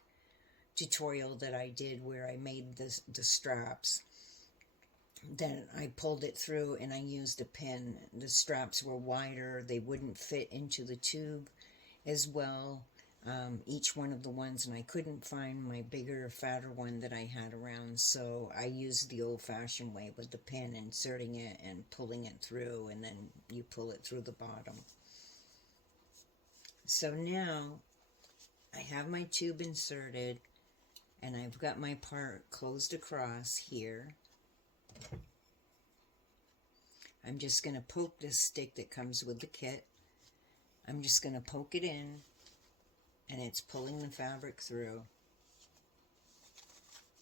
tutorial that I did where I made the straps. Then I pulled it through and I used a pin. The straps were wider. They wouldn't fit into the tube as well. Each one of the ones, and I couldn't find my bigger, fatter one that I had around, so I used the old-fashioned way with the pin, inserting it and pulling it through, and then you pull it through the bottom. So now I have my tube inserted, and I've got my part closed across here. I'm just going to poke this stick that comes with the kit I'm just going to poke it in, and it's pulling the fabric through,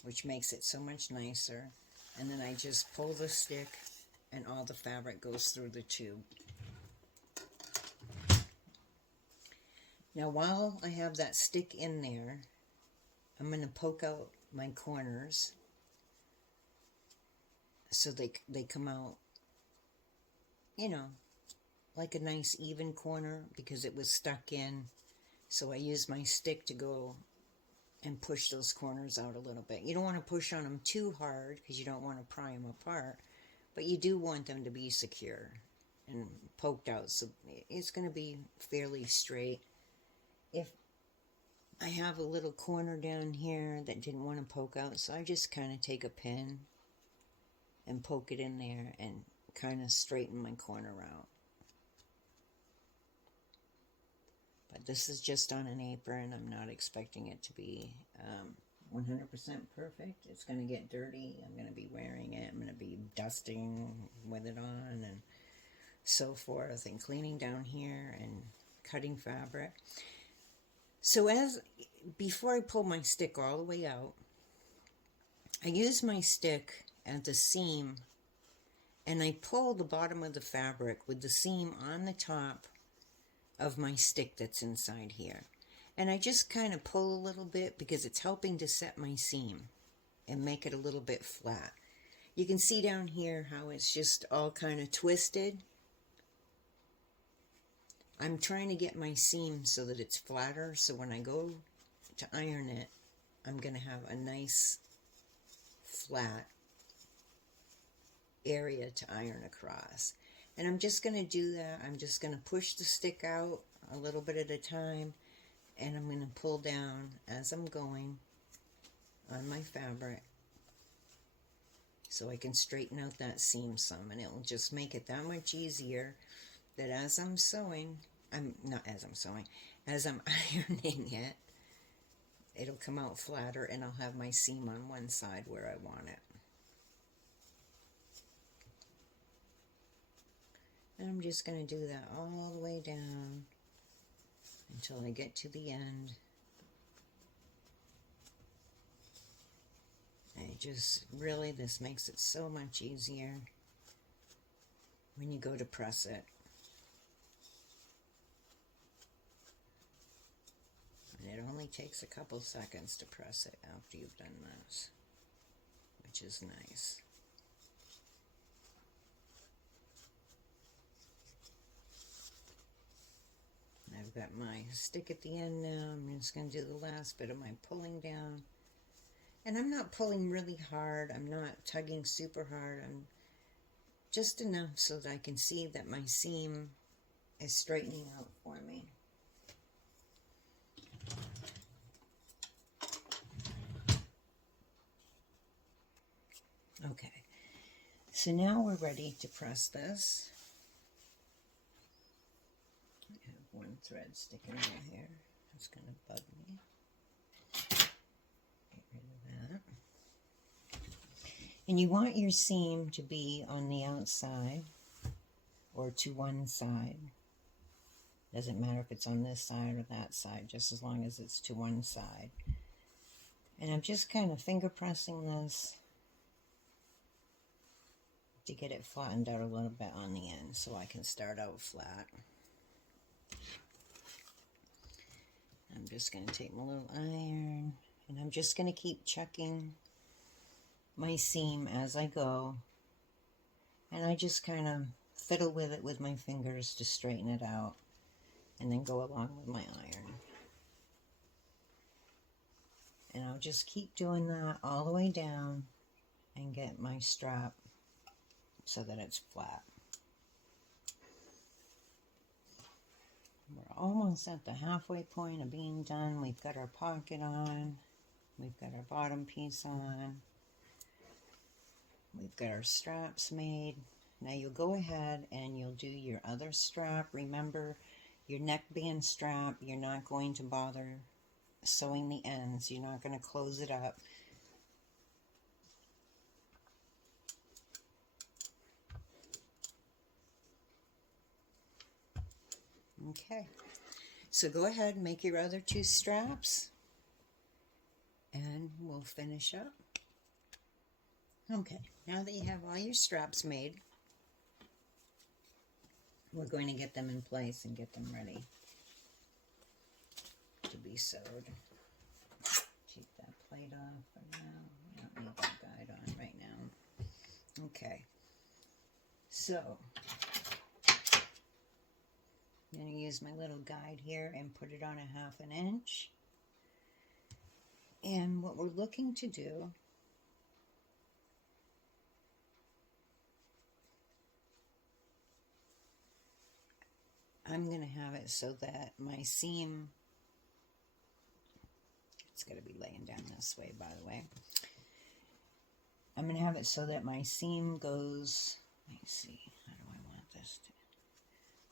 which makes it so much nicer. And then I just pull the stick, and all the fabric goes through the tube. Now, while I have that stick in there, I'm going to poke out my corners so they come out, you know, like a nice even corner, because it was stuck in. So I use my stick to go and push those corners out a little bit. You don't want to push on them too hard because you don't want to pry them apart, but you do want them to be secure and poked out, so it's going to be fairly straight. If I have a little corner down here that didn't want to poke out, so I just kind of take a pin and poke it in there and kind of straighten my corner out. But this is just on an apron. I'm not expecting it to be 100% perfect. It's going to get dirty. I'm going to be wearing it. I'm going to be dusting with it on and so forth, and cleaning down here and cutting fabric. So before I pull my stick all the way out, I use my stick at the seam, and I pull the bottom of the fabric with the seam on the top of my stick that's inside here. And I just kind of pull a little bit because it's helping to set my seam and make it a little bit flat. You can see down here how it's just all kind of twisted. I'm trying to get my seam so that it's flatter, so when I go to iron it, I'm going to have a nice flat area to iron across. And I'm just going to do that. I'm just going to push the stick out a little bit at a time, and I'm going to pull down as I'm going on my fabric so I can straighten out that seam some, and it will just make it that much easier that as I'm sewing, as I'm ironing it, it'll come out flatter, and I'll have my seam on one side where I want it. And I'm just going to do that all the way down until I get to the end. And really, this makes it so much easier when you go to press it. And it only takes a couple seconds to press it after you've done this, which is nice. I've got my stick at the end now. I'm just going to do the last bit of my pulling down. And I'm not pulling really hard. I'm not tugging super hard. I'm just enough so that I can see that my seam is straightening out for me. Okay, so now we're ready to press this. One thread sticking out here. It's going to bug me. Get rid of that. And you want your seam to be on the outside or to one side. Doesn't matter if it's on this side or that side, just as long as it's to one side. And I'm just kind of finger pressing this to get it flattened out a little bit on the end so I can start out flat. I'm just going to take my little iron, and I'm just going to keep checking my seam as I go. And I just kind of fiddle with it with my fingers to straighten it out, and then go along with my iron. And I'll just keep doing that all the way down and get my strap so that it's flat. We're almost at the halfway point of being done. We've got our pocket on. We've got our bottom piece on. We've got our straps made. Now you'll go ahead and you'll do your other strap. Remember, your neckband strap, you're not going to bother sewing the ends. You're not going to close it up. Okay, so go ahead and make your other 2 straps, and we'll finish up. Okay, now that you have all your straps made, we're going to get them in place and get them ready to be sewed. Take that plate off for now. I don't need that guide on right now. Okay, so I'm going to use my little guide here and put it on a 1/2 inch. And what we're looking to do I'm going to have it so that my seam, it's going to be laying down this way, by the way. I'm going to have it so that my seam goes, let me see, how do I want this to,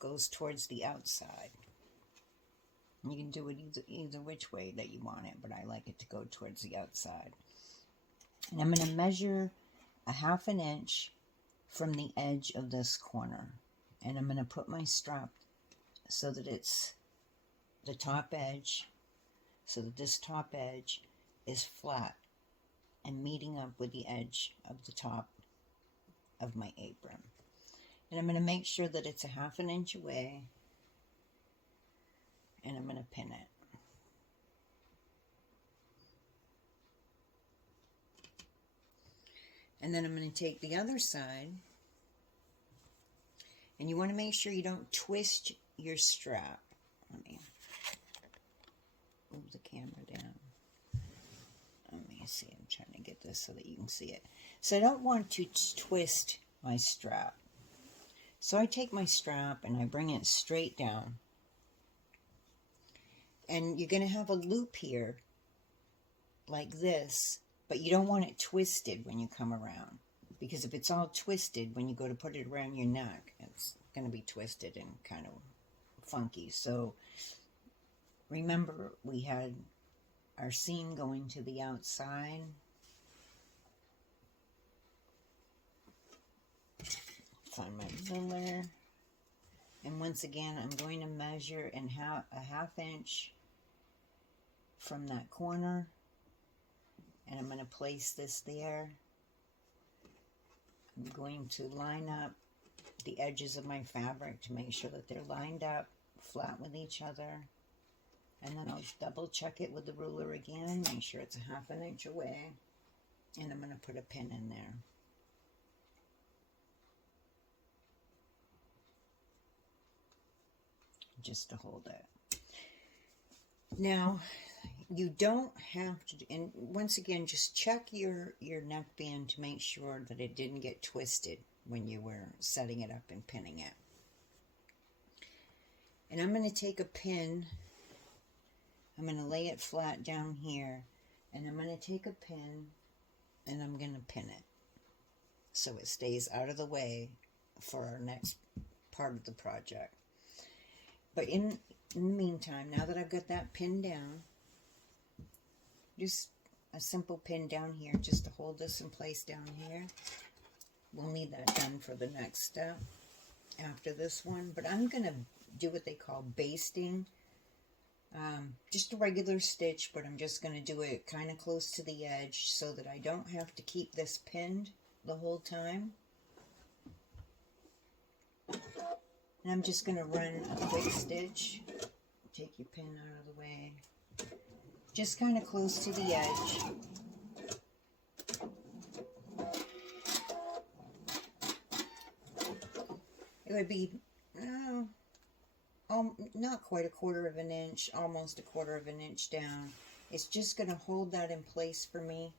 goes towards the outside. You can do it either which way that you want it, but I like it to go towards the outside. And I'm going to measure a 1/2 inch from the edge of this corner. And I'm going to put my strap so that it's the top edge, so that this top edge is flat and meeting up with the edge of the top of my apron. And I'm going to make sure that it's a 1/2 inch away, and I'm going to pin it. And then I'm going to take the other side, and you want to make sure you don't twist your strap. Let me move the camera down. Let me see, I'm trying to get this so that you can see it. So I don't want to twist my strap. So I take my strap and I bring it straight down. And you're going to have a loop here like this, but you don't want it twisted when you come around. Because if it's all twisted, when you go to put it around your neck, it's going to be twisted and kind of funky. So remember, we had our seam going to the outside. Find my ruler. And once again, I'm going to measure in a 1/2 inch from that corner. And I'm going to place this there. I'm going to line up the edges of my fabric to make sure that they're lined up flat with each other. And then I'll double check it with the ruler again, make sure it's a 1/2 inch away. And I'm going to put a pin in there. Just to hold it. Now, you don't have to, and once again, just check your neckband to make sure that it didn't get twisted when you were setting it up and pinning it. And I'm going to take a pin, I'm going to lay it flat down here, and I'm going to take a pin and I'm going to pin it so it stays out of the way for our next part of the project. But in the meantime, now that I've got that pin down, just a simple pin down here just to hold this in place down here. We'll need that done for the next step after this one. But I'm going to do what they call basting. Just a regular stitch, but I'm just going to do it kind of close to the edge so that I don't have to keep this pinned the whole time. And I'm just going to run a quick stitch. Take your pin out of the way. Just kind of close to the edge. It would be, not quite a 1/4 inch, almost a 1/4 inch down. It's just going to hold that in place for me.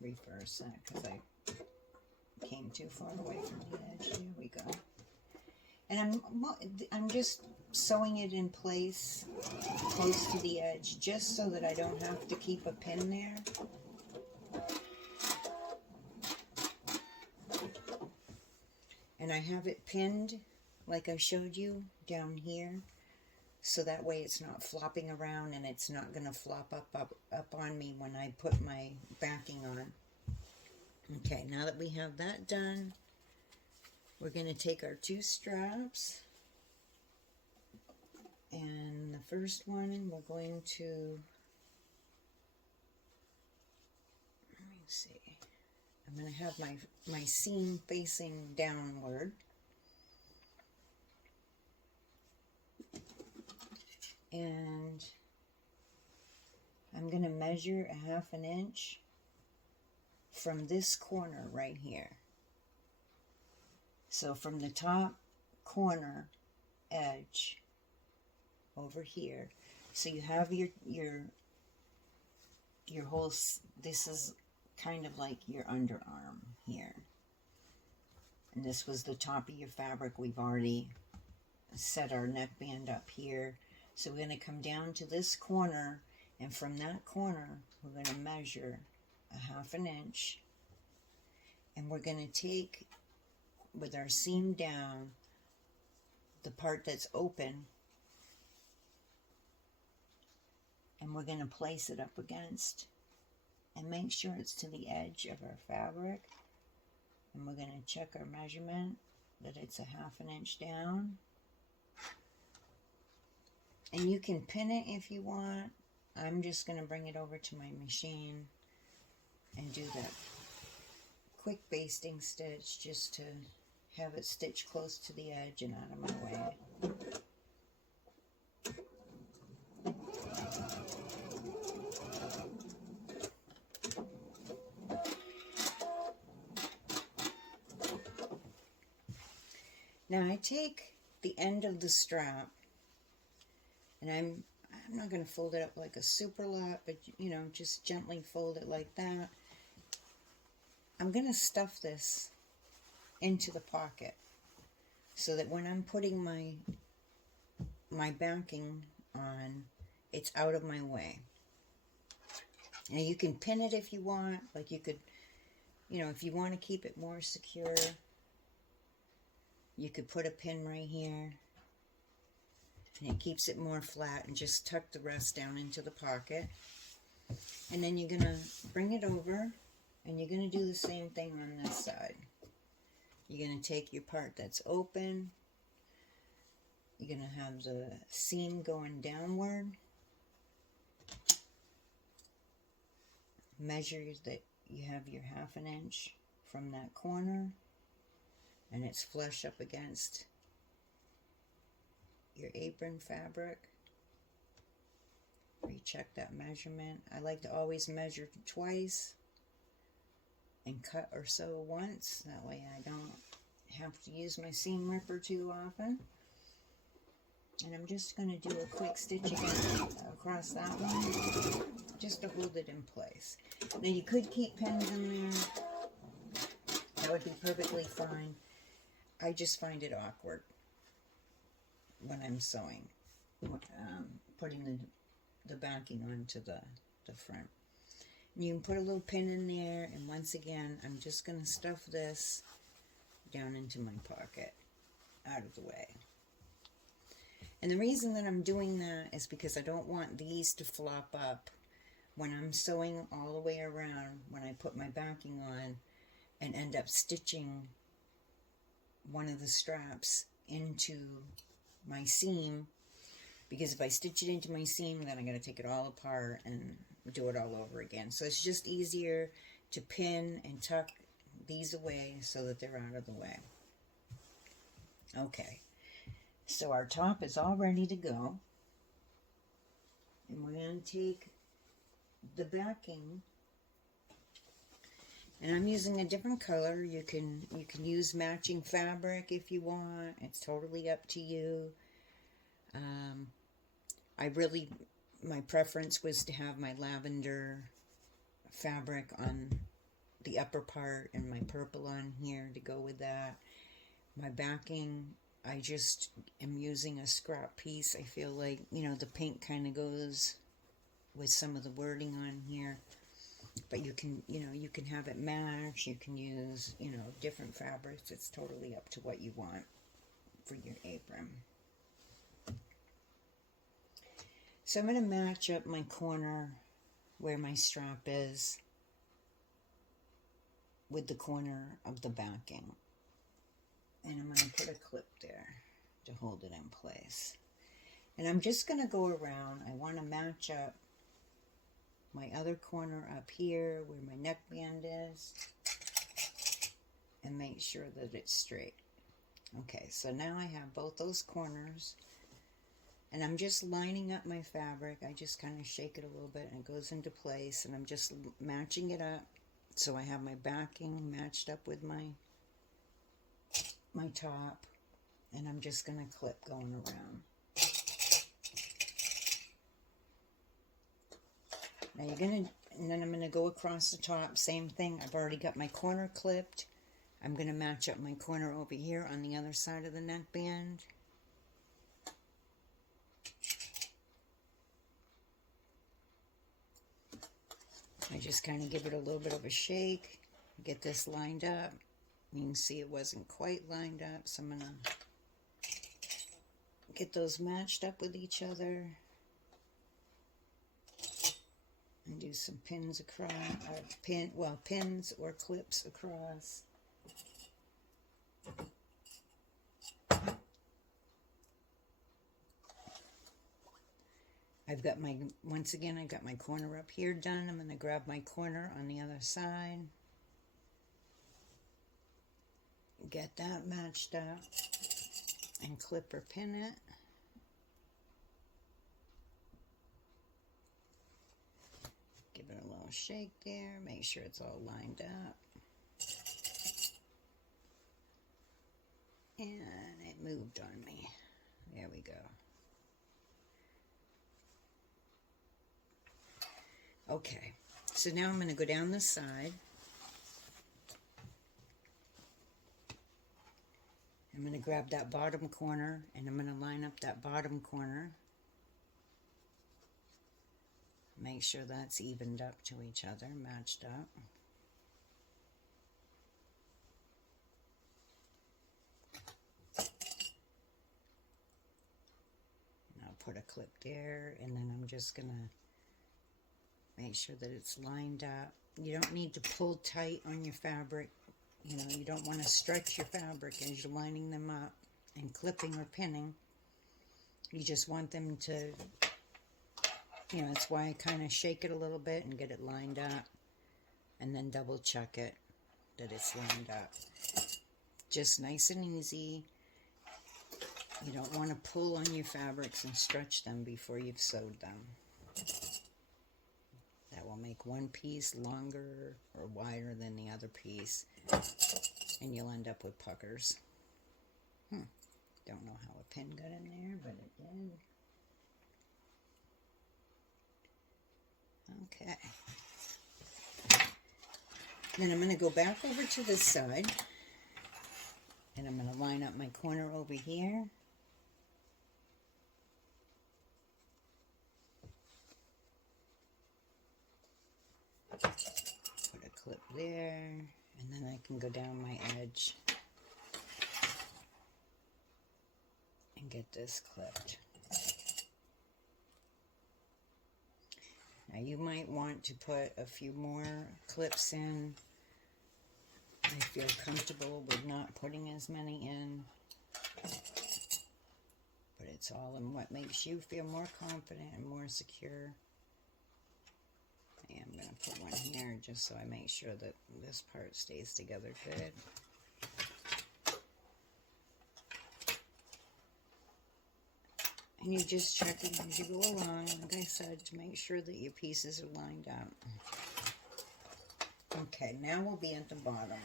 Reverse that because I came too far away from the edge. Here we go. And I'm just sewing it in place close to the edge just so that I don't have to keep a pin there. And I have it pinned like I showed you down here so that way it's not flopping around and it's not going to flop up on me when I put my backing on. Okay, now that we have that done, we're going to take our 2 straps, and the first one we're going to, let me see, I'm going to have my seam facing downward. And I'm going to measure a 1/2 inch from this corner right here. So from the top corner edge over here. So you have your whole, this is kind of like your underarm here. And this was the top of your fabric. We've already set our neckband up here. So we're going to come down to this corner, and from that corner, we're going to measure a 1/2 inch, and we're going to take, with our seam down, the part that's open, and we're going to place it up against, and make sure it's to the edge of our fabric, and we're going to check our measurement, that it's a 1/2 inch down. And you can pin it if you want. I'm just going to bring it over to my machine and do that quick basting stitch just to have it stitched close to the edge and out of my way. Now I take the end of the strap, and I'm not going to fold it up like a super lot, but you know, just gently fold it like that. I'm going to stuff this into the pocket so that when I'm putting my backing on, it's out of my way. Now you can pin it if you want, like you could, you know, if you want to keep it more secure, you could put a pin right here. And it keeps it more flat, and just tuck the rest down into the pocket. And then you're going to bring it over, and you're going to do the same thing on this side. You're going to take your part that's open. You're going to have the seam going downward. Measure that you have your 1/2 inch from that corner, and it's flush up against your apron fabric. Recheck that measurement. I like to always measure twice and cut or sew once. That way I don't have to use my seam ripper too often. And I'm just going to do a quick stitch again across that one, just to hold it in place. Now you could keep pins in there. That would be perfectly fine. I just find it awkward when I'm sewing, putting the backing onto the front. You can put a little pin in there, and once again, I'm just going to stuff this down into my pocket, out of the way. And the reason that I'm doing that is because I don't want these to flop up when I'm sewing all the way around, when I put my backing on, and end up stitching one of the straps into my seam, because if I stitch it into my seam, then I'm going to take it all apart and do it all over again. So it's just easier to pin and tuck these away so that they're out of the way. Okay, so our top is all ready to go, and we're going to take the backing, and I'm using a different color. You can use matching fabric if you want. It's totally up to you. My preference was to have my lavender fabric on the upper part and my purple on here to go with that. My backing, I just am using a scrap piece. I feel like, you know, the pink kind of goes with some of the wording on here. But you can, you know, you can have it match. You can use, you know, different fabrics. It's totally up to what you want for your apron. So I'm going to match up my corner where my strap is with the corner of the backing. And I'm going to put a clip there to hold it in place. And I'm just going to go around. I want to match up my other corner up here where my neckband is and make sure that it's straight. Okay, so now I have both those corners and I'm just lining up my fabric. I just kind of shake it a little bit and it goes into place, and I'm just matching it up so I have my backing matched up with my top, and I'm just going to clip going around. Now you're going to, and then I'm going to go across the top, same thing. I've already got my corner clipped. I'm going to match up my corner over here on the other side of the neckband. I just kind of give it a little bit of a shake, get this lined up. You can see it wasn't quite lined up, so I'm going to get those matched up with each other. And do some pins across, pins or clips across. I've got my, once again, I've got my corner up here done. I'm going to grab my corner on the other side. Get that matched up and clip or pin it. Give it a little shake there, make sure it's all lined up. And it moved on me. There we go. Okay, so now I'm going to go down the side. I'm going to grab that bottom corner and I'm going to line up that bottom corner. Make sure that's evened up to each other, matched up. And I'll put a clip there, and then I'm just going to make sure that it's lined up. You don't need to pull tight on your fabric. You know, you don't want to stretch your fabric as you're lining them up and clipping or pinning. You just want them to, you know, that's why I kind of shake it a little bit and get it lined up, and then double check it that it's lined up. Just nice and easy. You don't want to pull on your fabrics and stretch them before you've sewed them. That will make one piece longer or wider than the other piece, and you'll end up with puckers. Don't know how a pin got in there, but it did. Okay. Then I'm going to go back over to this side, and I'm going to line up my corner over here. Put a clip there, and then I can go down my edge and get this clipped. Now you might want to put a few more clips in. I feel comfortable with not putting as many in, but it's all in what makes you feel more confident and more secure. And I'm going to put one here just so I make sure that this part stays together good. And you just check it as you go along, like I said, to make sure that your pieces are lined up. Okay, now we'll be at the bottom.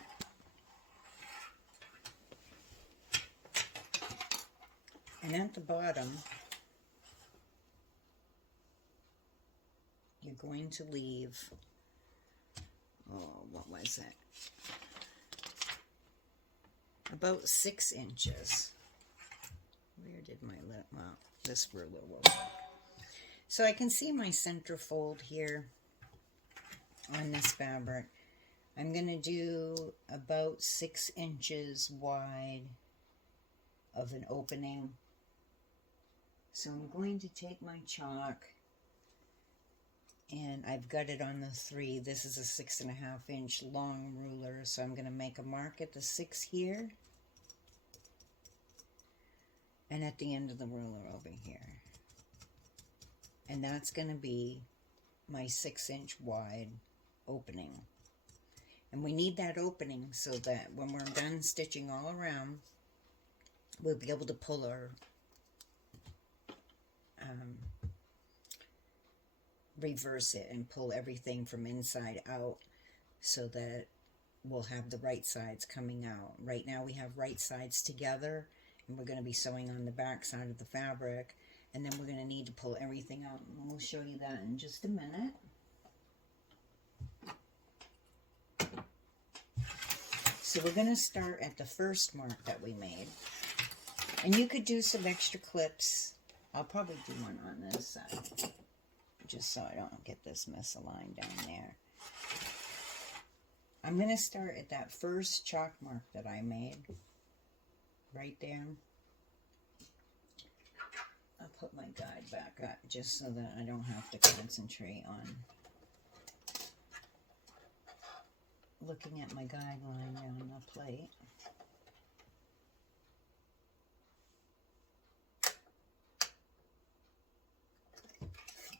And at the bottom, you're going to leave, what was it? About 6 inches. Where did my well, this ruler will work. So I can see my center fold here on this fabric. I'm going to do about 6 inches wide of an opening So I'm going to take my chalk, and I've got it on the 3. This is a 6.5 inch long ruler, so I'm going to make a mark at the 6 here, and at the end of the ruler over here. And that's going to be my 6 inch wide opening. And we need that opening so that when we're done stitching all around, we'll be able to pull our reverse it and pull everything from inside out so that we'll have the right sides coming out. Right now we have right sides together, and we're going to be sewing on the back side of the fabric, and then we're going to need to pull everything out, and we'll show you that in just a minute. So we're going to start at the first mark that we made, and you could do some extra clips. I'll probably do one on this side, just so I don't get this misaligned down there. I'm going to start at that first chalk mark that I made, right there. I'll put my guide back up just so that I don't have to concentrate on looking at my guideline on the plate.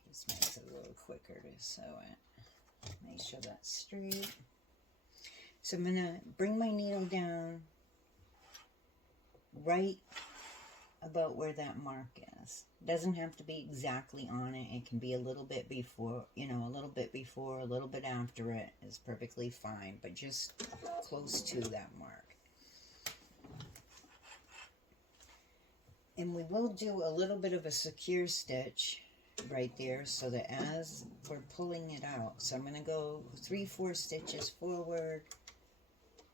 Just makes it a little quicker to sew it. Make sure that's straight. So I'm going to bring my needle down right about where that mark is. It doesn't have to be exactly on it. It can be a little bit before, you know, a little bit before, a little bit after it is perfectly fine, but just close to that mark. And we will do a little bit of a secure stitch right there so that as we're pulling it out, so I'm going to go 3-4 stitches forward,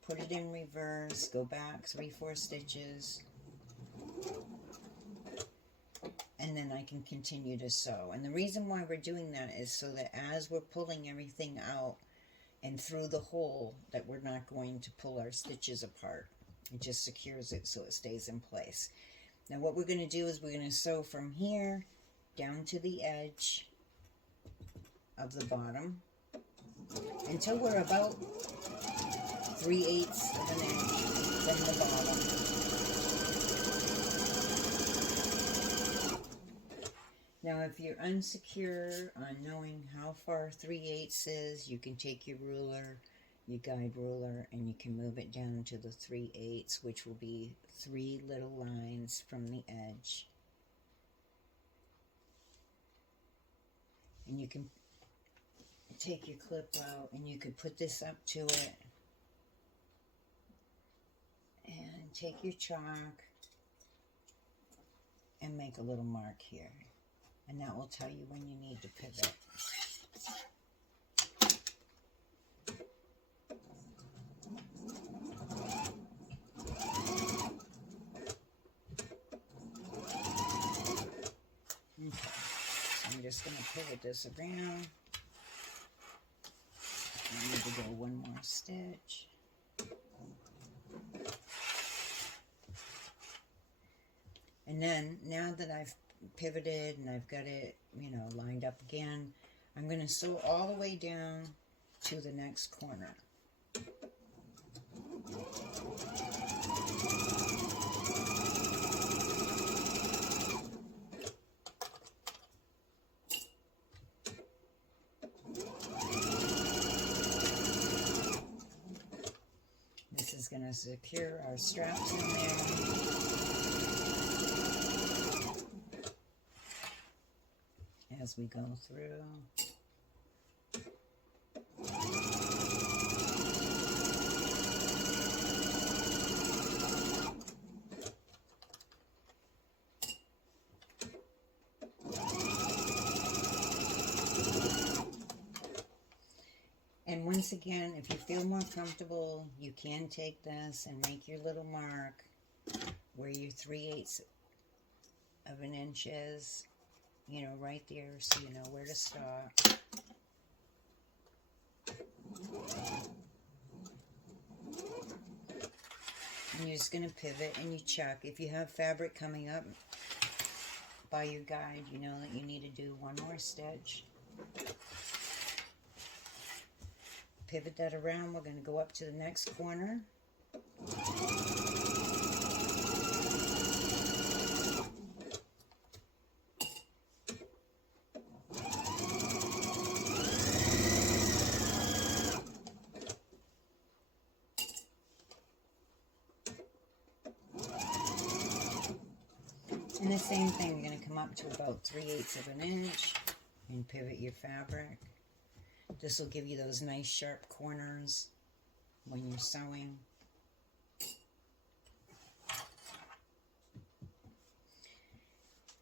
put it in reverse, go back 3-4 stitches, and then I can continue to sew. And the reason why we're doing that is so that as we're pulling everything out and through the hole, that we're not going to pull our stitches apart. It just secures it so it stays in place. Now what we're going to do is we're going to sew from here down to the edge of the bottom until we're about 3/8 of an inch from the bottom. Now, if you're unsecure on knowing how far 3/8 is, you can take your ruler, your guide ruler, and you can move it down to the 3/8, which will be 3 little lines from the edge. And you can take your clip out, and you could put this up to it, and take your chalk, and make a little mark here. And that will tell you when you need to pivot. Okay, so I'm just going to pivot this around. I need to go one more stitch. And then, now that I've pivoted and I've got it, you know, lined up again, I'm going to sew all the way down to the next corner. This is going to secure our straps in there. As we go through. And once again, if you feel more comfortable, you can take this and make your little mark where your 3/8 of an inch is. You know, right there, so you know where to stop. And you're just going to pivot and you check. If you have fabric coming up by your guide, you know that you need to do one more stitch. Pivot that around. We're going to go up to the next corner. And the same thing, you're going to come up to about 3/8 of an inch and pivot your fabric. This will give you those nice sharp corners when you're sewing.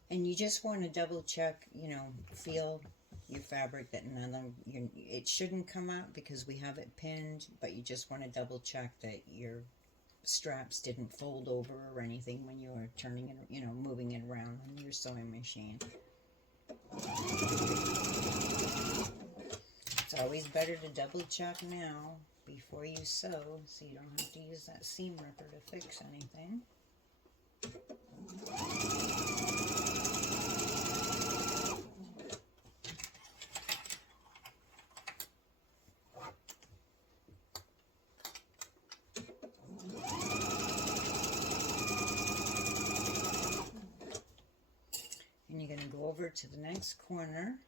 And you just want to double check, you know, feel your fabric that it shouldn't come out because we have it pinned, but you just want to double check that your straps didn't fold over or anything when you were turning it, you know, moving it around on your sewing machine. It's always better to double check now before you sew so you don't have to use that seam ripper to fix anything. And you're going to go over to the next corner.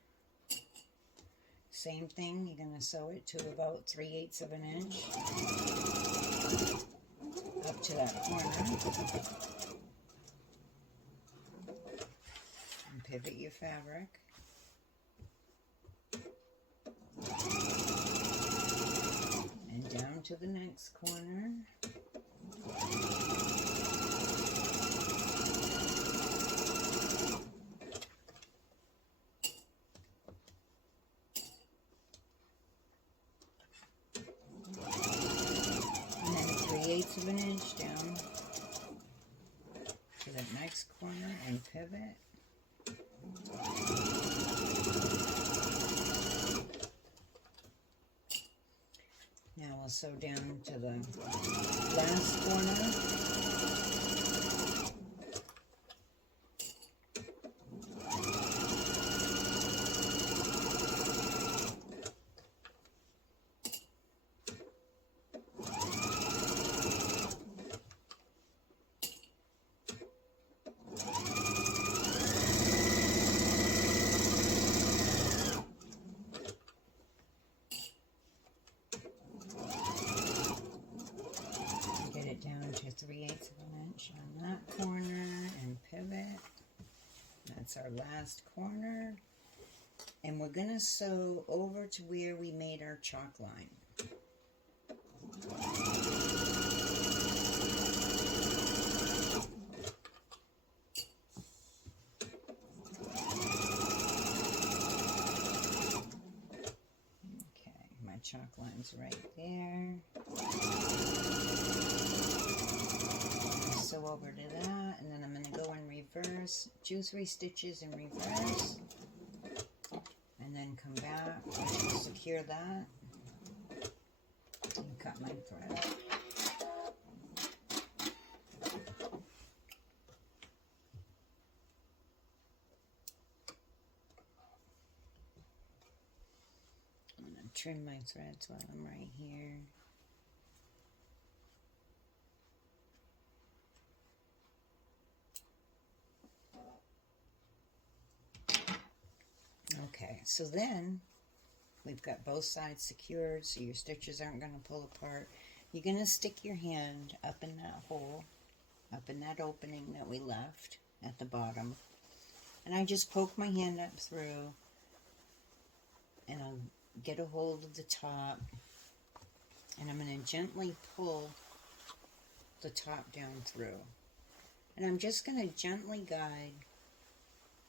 Same thing, you're going to sew it to about 3/8 of an inch up to that corner. And pivot your fabric. And down to the next corner. Of an inch down to the next corner and pivot. Now we'll sew down to the last corner. Down to 3/8 of an inch on that corner and pivot. That's our last corner. And we're going to sew over to where we made our chalk line. Okay, my chalk line's right there. Sew over to that, and then I'm going to go in reverse, do 3 stitches in reverse, and then come back, secure that, and cut my thread. I'm going to trim my threads while I'm right here. Okay, so then we've got both sides secured so your stitches aren't going to pull apart. You're going to stick your hand up in that hole, up in that opening that we left at the bottom. And I just poke my hand up through and I'll get a hold of the top and I'm going to gently pull the top down through. And I'm just going to gently guide,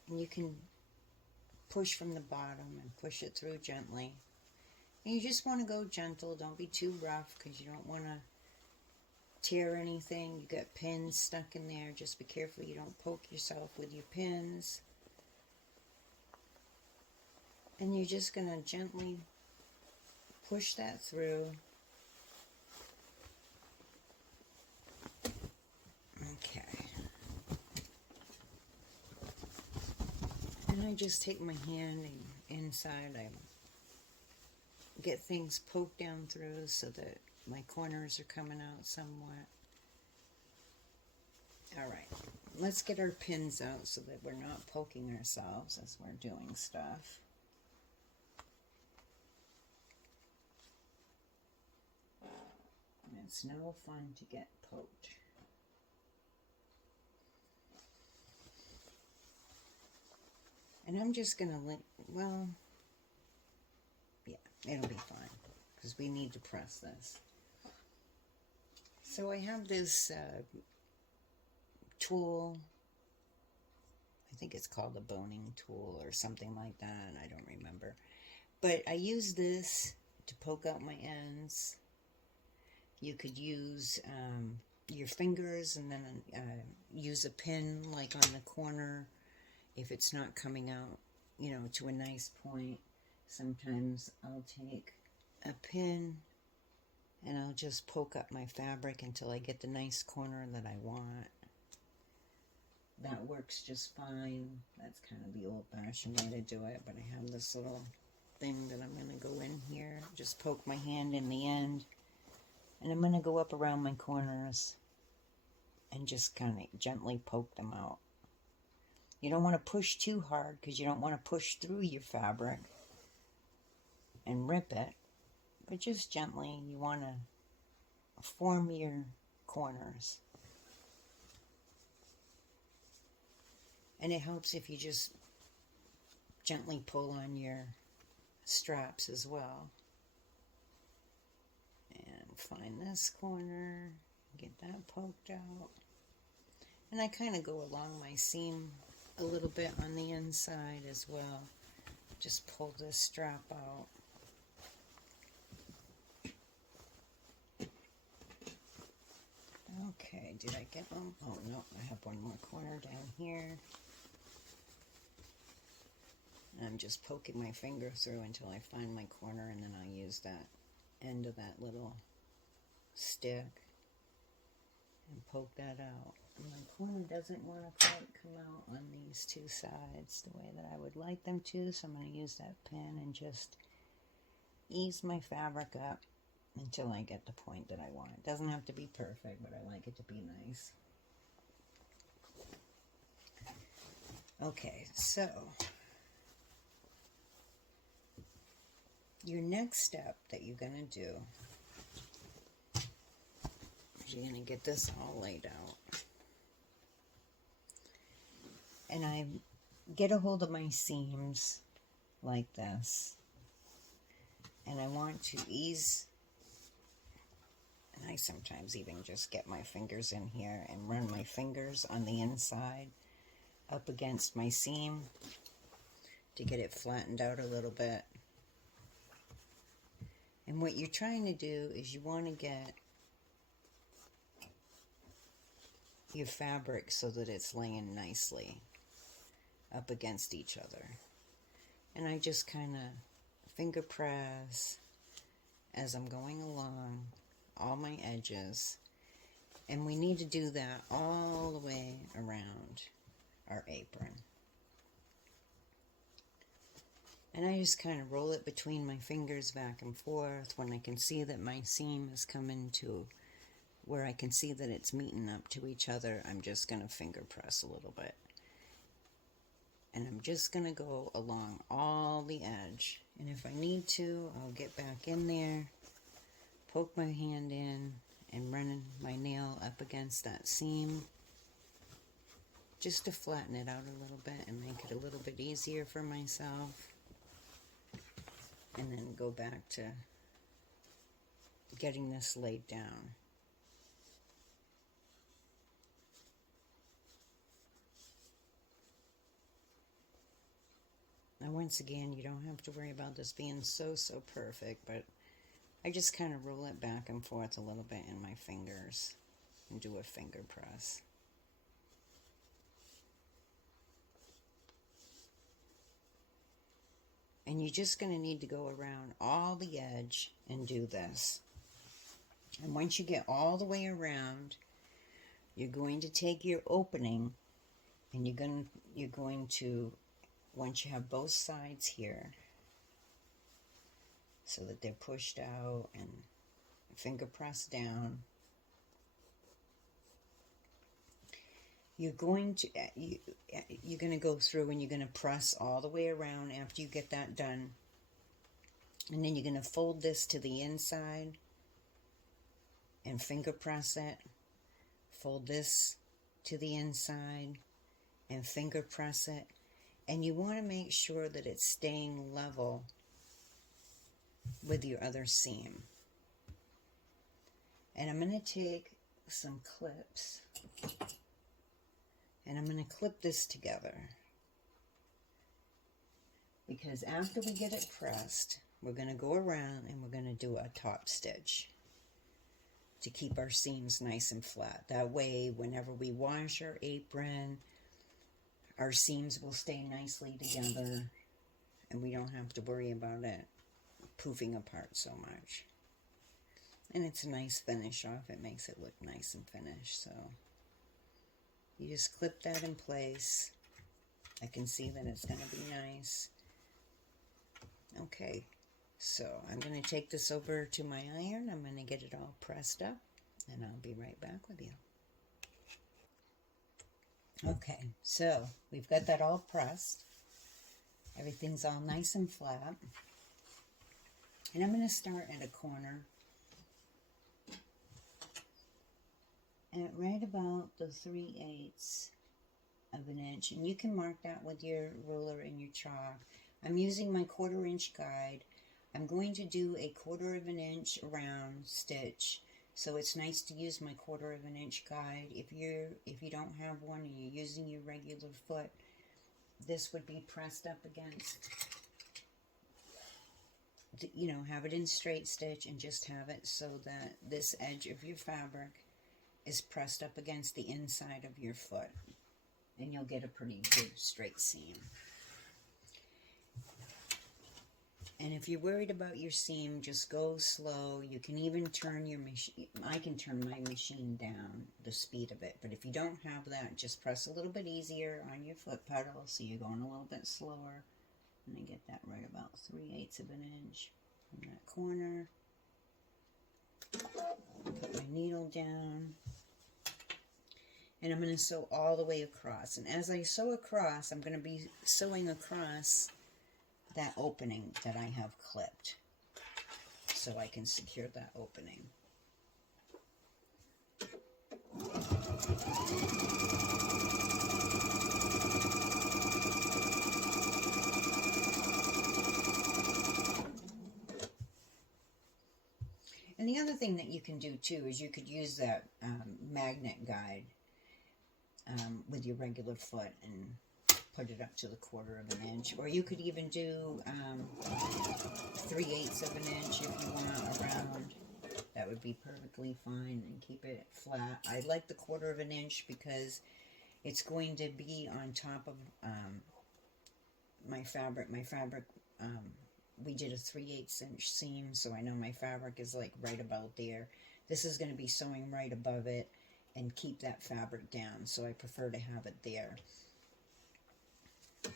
and you can push from the bottom and push it through gently. And you just want to go gentle, don't be too rough because you don't want to tear anything. You got pins stuck in there, just be careful you don't poke yourself with your pins. And you're just going to gently push that through. Okay. then I just take my hand and inside I get things poked down through so that my corners are coming out somewhat. Alright, let's get our pins out so that we're not poking ourselves as we're doing stuff. And it's no fun to get poked. And I'm just going to, well, yeah, it'll be fine because we need to press this. So I have this tool. I think it's called a boning tool or something like that. I don't remember. But I use this to poke out my ends. You could use your fingers and then use a pin like on the corner if it's not coming out, you know, to a nice point. Sometimes I'll take a pin and I'll just poke up my fabric until I get the nice corner that I want. That works just fine. That's kind of the old-fashioned way to do it, but I have this little thing that I'm going to go in here. Just poke my hand in the end, and I'm going to go up around my corners and just kind of gently poke them out. You don't want to push too hard because you don't want to push through your fabric and rip it, but just gently you want to form your corners. And it helps if you just gently pull on your straps as well. And find this corner, get that poked out. And I kind of go along my seam a little bit on the inside as well. Just pull this strap out. Okay, did I get them? Oh no, I have one more corner down here. I'm just poking my finger through until I find my corner, and then I'll use that end of that little stick and poke that out. And my corner doesn't want to quite come out on these two sides the way that I would like them to, so I'm going to use that pin and just ease my fabric up until I get the point that I want. It doesn't have to be perfect, but I like it to be nice. Okay, so your next step that you're going to do is you're going to get this all laid out. And I get a hold of my seams like this. And I want to ease, and I sometimes even just get my fingers in here and run my fingers on the inside up against my seam to get it flattened out a little bit. And what you're trying to do is you want to get your fabric so that it's laying nicely up against each other. And I just kind of finger press as I'm going along all my edges. And we need to do that all the way around our apron. And I just kind of roll it between my fingers back and forth. When I can see that my seam is coming to where I can see that it's meeting up to each other, I'm just going to finger press a little bit. And I'm just going to go along all the edge. And if I need to, I'll get back in there, poke my hand in, and run my nail up against that seam just to flatten it out a little bit and make it a little bit easier for myself. And then go back to getting this laid down. Now once again, you don't have to worry about this being so perfect, but I just kind of roll it back and forth a little bit in my fingers and do a finger press. And you're just going to need to go around all the edge and do this. And once you get all the way around, you're going to take your opening and you're going to once you have both sides here, so that they're pushed out and finger pressed down, you're going to go through and you're going to press all the way around after you get that done. And then you're going to fold this to the inside and finger press it. Fold this to the inside and finger press it. And you want to make sure that it's staying level with your other seam. And I'm going to take some clips and I'm going to clip this together, because after we get it pressed, we're going to go around and we're going to do a top stitch to keep our seams nice and flat. That way, whenever we wash our apron, our seams will stay nicely together and we don't have to worry about it poofing apart so much. And it's a nice finish off. It makes it look nice and finished. So you just clip that in place. I can see that it's going to be nice. Okay, so I'm going to take this over to my iron. I'm going to get it all pressed up and I'll be right back with you. Okay, so we've got that all pressed. Everything's all nice and flat. And I'm going to start at a corner at right about the 3/8 of an inch. And you can mark that with your ruler and your chalk. I'm using my 1/4 inch guide. I'm going to do a 1/4 of an inch round stitch. So it's nice to use my 1/4 of an inch guide. If you don't have one and you're using your regular foot, this would be pressed up against, you know, have it in straight stitch and just have it so that this edge of your fabric is pressed up against the inside of your foot, and you'll get a pretty good straight seam. And if you're worried about your seam, just go slow. You can even turn your machine. I can turn my machine down, the speed of it. But if you don't have that, just press a little bit easier on your foot pedal, so you're going a little bit slower. And I get that right about 3/8 of an inch from that corner. Put my needle down. And I'm going to sew all the way across. And as I sew across, I'm going to be sewing across that opening that I have clipped, so I can secure that opening. And the other thing that you can do too is you could use that magnet guide with your regular foot and put it up to the 1/4 of an inch, or you could even do 3/8 of an inch if you want around. That would be perfectly fine, and keep it flat. I like the 1/4 of an inch because it's going to be on top of my fabric. We did a 3/8 inch seam, so I know my fabric is like right about there. This is going to be sewing right above it and keep that fabric down, so I prefer to have it there. And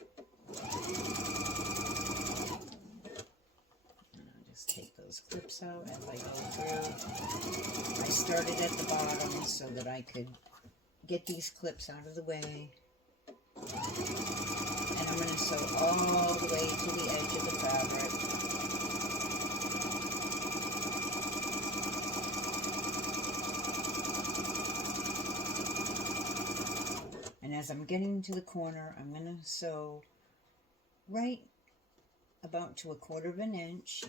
I'll just take those clips out as I go through. I started at the bottom so that I could get these clips out of the way. And I'm going to sew all the way to the edge of the fabric. And as I'm getting to the corner, I'm going to sew right about to a 1/4 of an inch,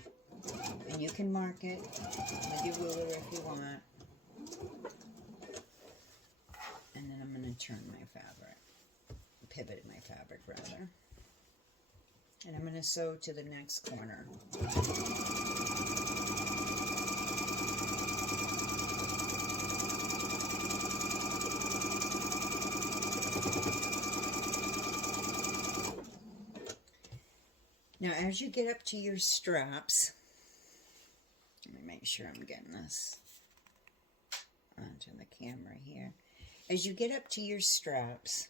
and you can mark it with your ruler if you want. And then I'm going to turn my fabric, pivot my fabric rather, and I'm going to sew to the next corner. Now, as you get up to your straps, let me make sure I'm getting this onto the camera here. As you get up to your straps,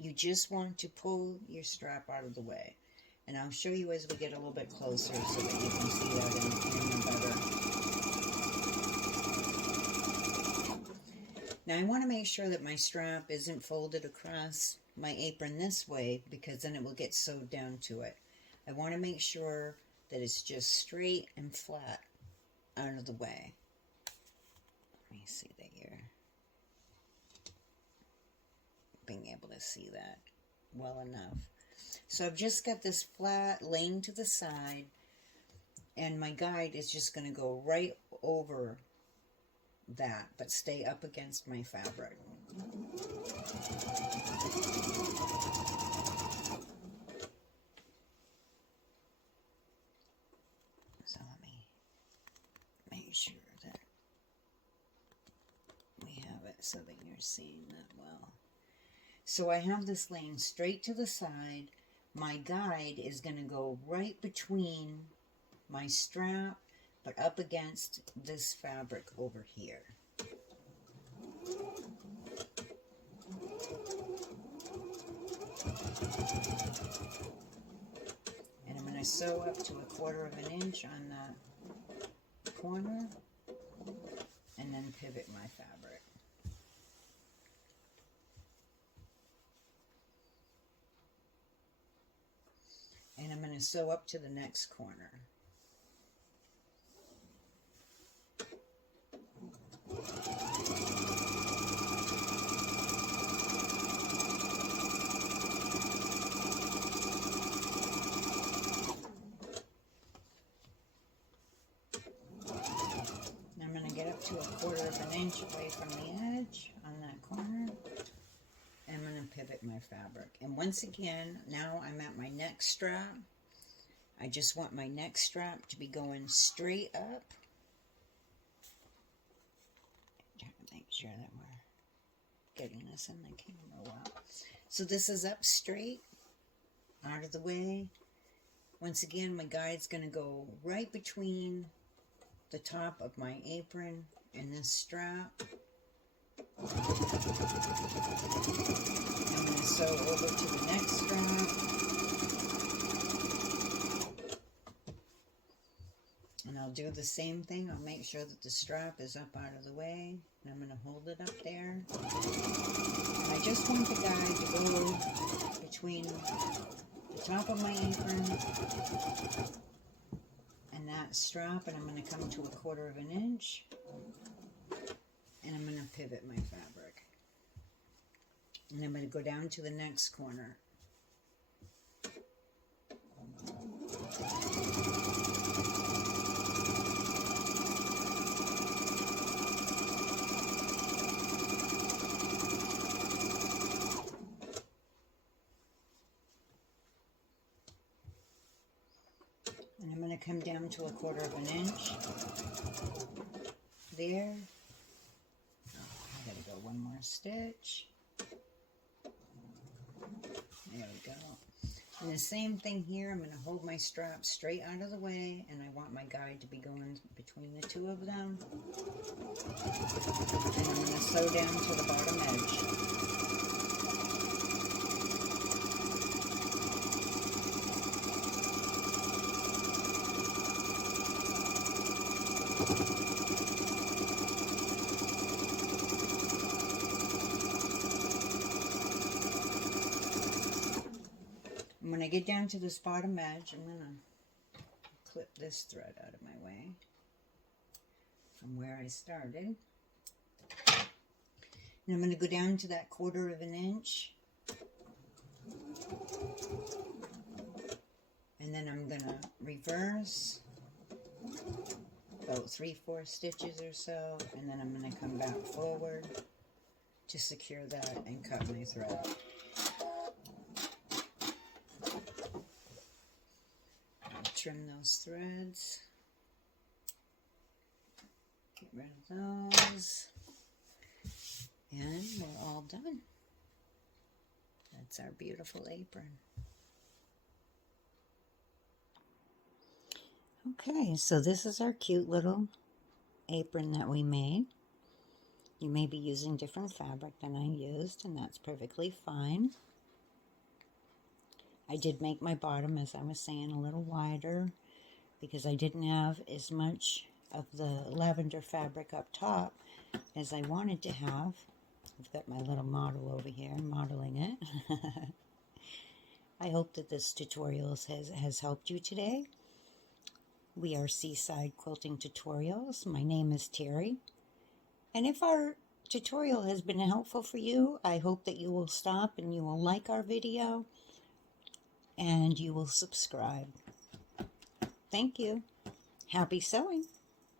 you just want to pull your strap out of the way. And I'll show you as we get a little bit closer so that you can see that in the camera better. Now I want to make sure that my strap isn't folded across my apron this way, because then it will get sewed down to it. I want to make sure that it's just straight and flat out of the way. Let me see that you're being able to see that well enough. So I've just got this flat laying to the side, and my guide is just going to go right over that, but stay up against my fabric. So let me make sure that we have it so that you're seeing that well. So I have this laying straight to the side. My guide is going to go right between my strap, but up against this fabric over here. And I'm going to sew up to 1/4 of an inch on that corner, and then pivot my fabric. And I'm going to sew up to the next corner. I'm going to get up to 1/4 of an inch away from the edge on that corner. And I'm going to pivot my fabric. And once again, now I'm at my neck strap. I just want my neck strap to be going straight up. Trying to make sure that we're getting this in the camera well. So this is up straight, out of the way. Once again, my guide's going to go right between the top of my apron and this strap. I'm going to sew over to the next strap. And I'll do the same thing. I'll make sure that the strap is up out of the way. And I'm going to hold it up there. And I just want the guide to go between the top of my apron and that strap. And I'm going to come to 1/4 of an inch. And I'm going to pivot my fabric. And I'm going to go down to the next corner. And I'm going to come down to 1/4 of an inch. There. I gotta go one more stitch. There we go. And the same thing here, I'm going to hold my strap straight out of the way, and I want my guide to be going between the two of them. And I'm going to sew down to the bottom edge. When I get down to this bottom edge, I'm going to clip this thread out of my way from where I started. And I'm going to go down to that 1/4 of an inch. And then I'm going to reverse about 3/4 stitches or so. And then I'm going to come back forward to secure that and cut my thread. Trim those threads. Get rid of those. And we're all done. That's our beautiful apron. Okay, so this is our cute little apron that we made. You may be using different fabric than I used, and that's perfectly fine. I did make my bottom, as I was saying, a little wider because I didn't have as much of the lavender fabric up top as I wanted to have. I've got my little model over here modeling it. I hope that this tutorial has helped you today. We are Seaside Quilting Tutorials. My name is Terry. And if our tutorial has been helpful for you, I hope that you will stop and you will like our video and you will subscribe. Thank you. Happy sewing.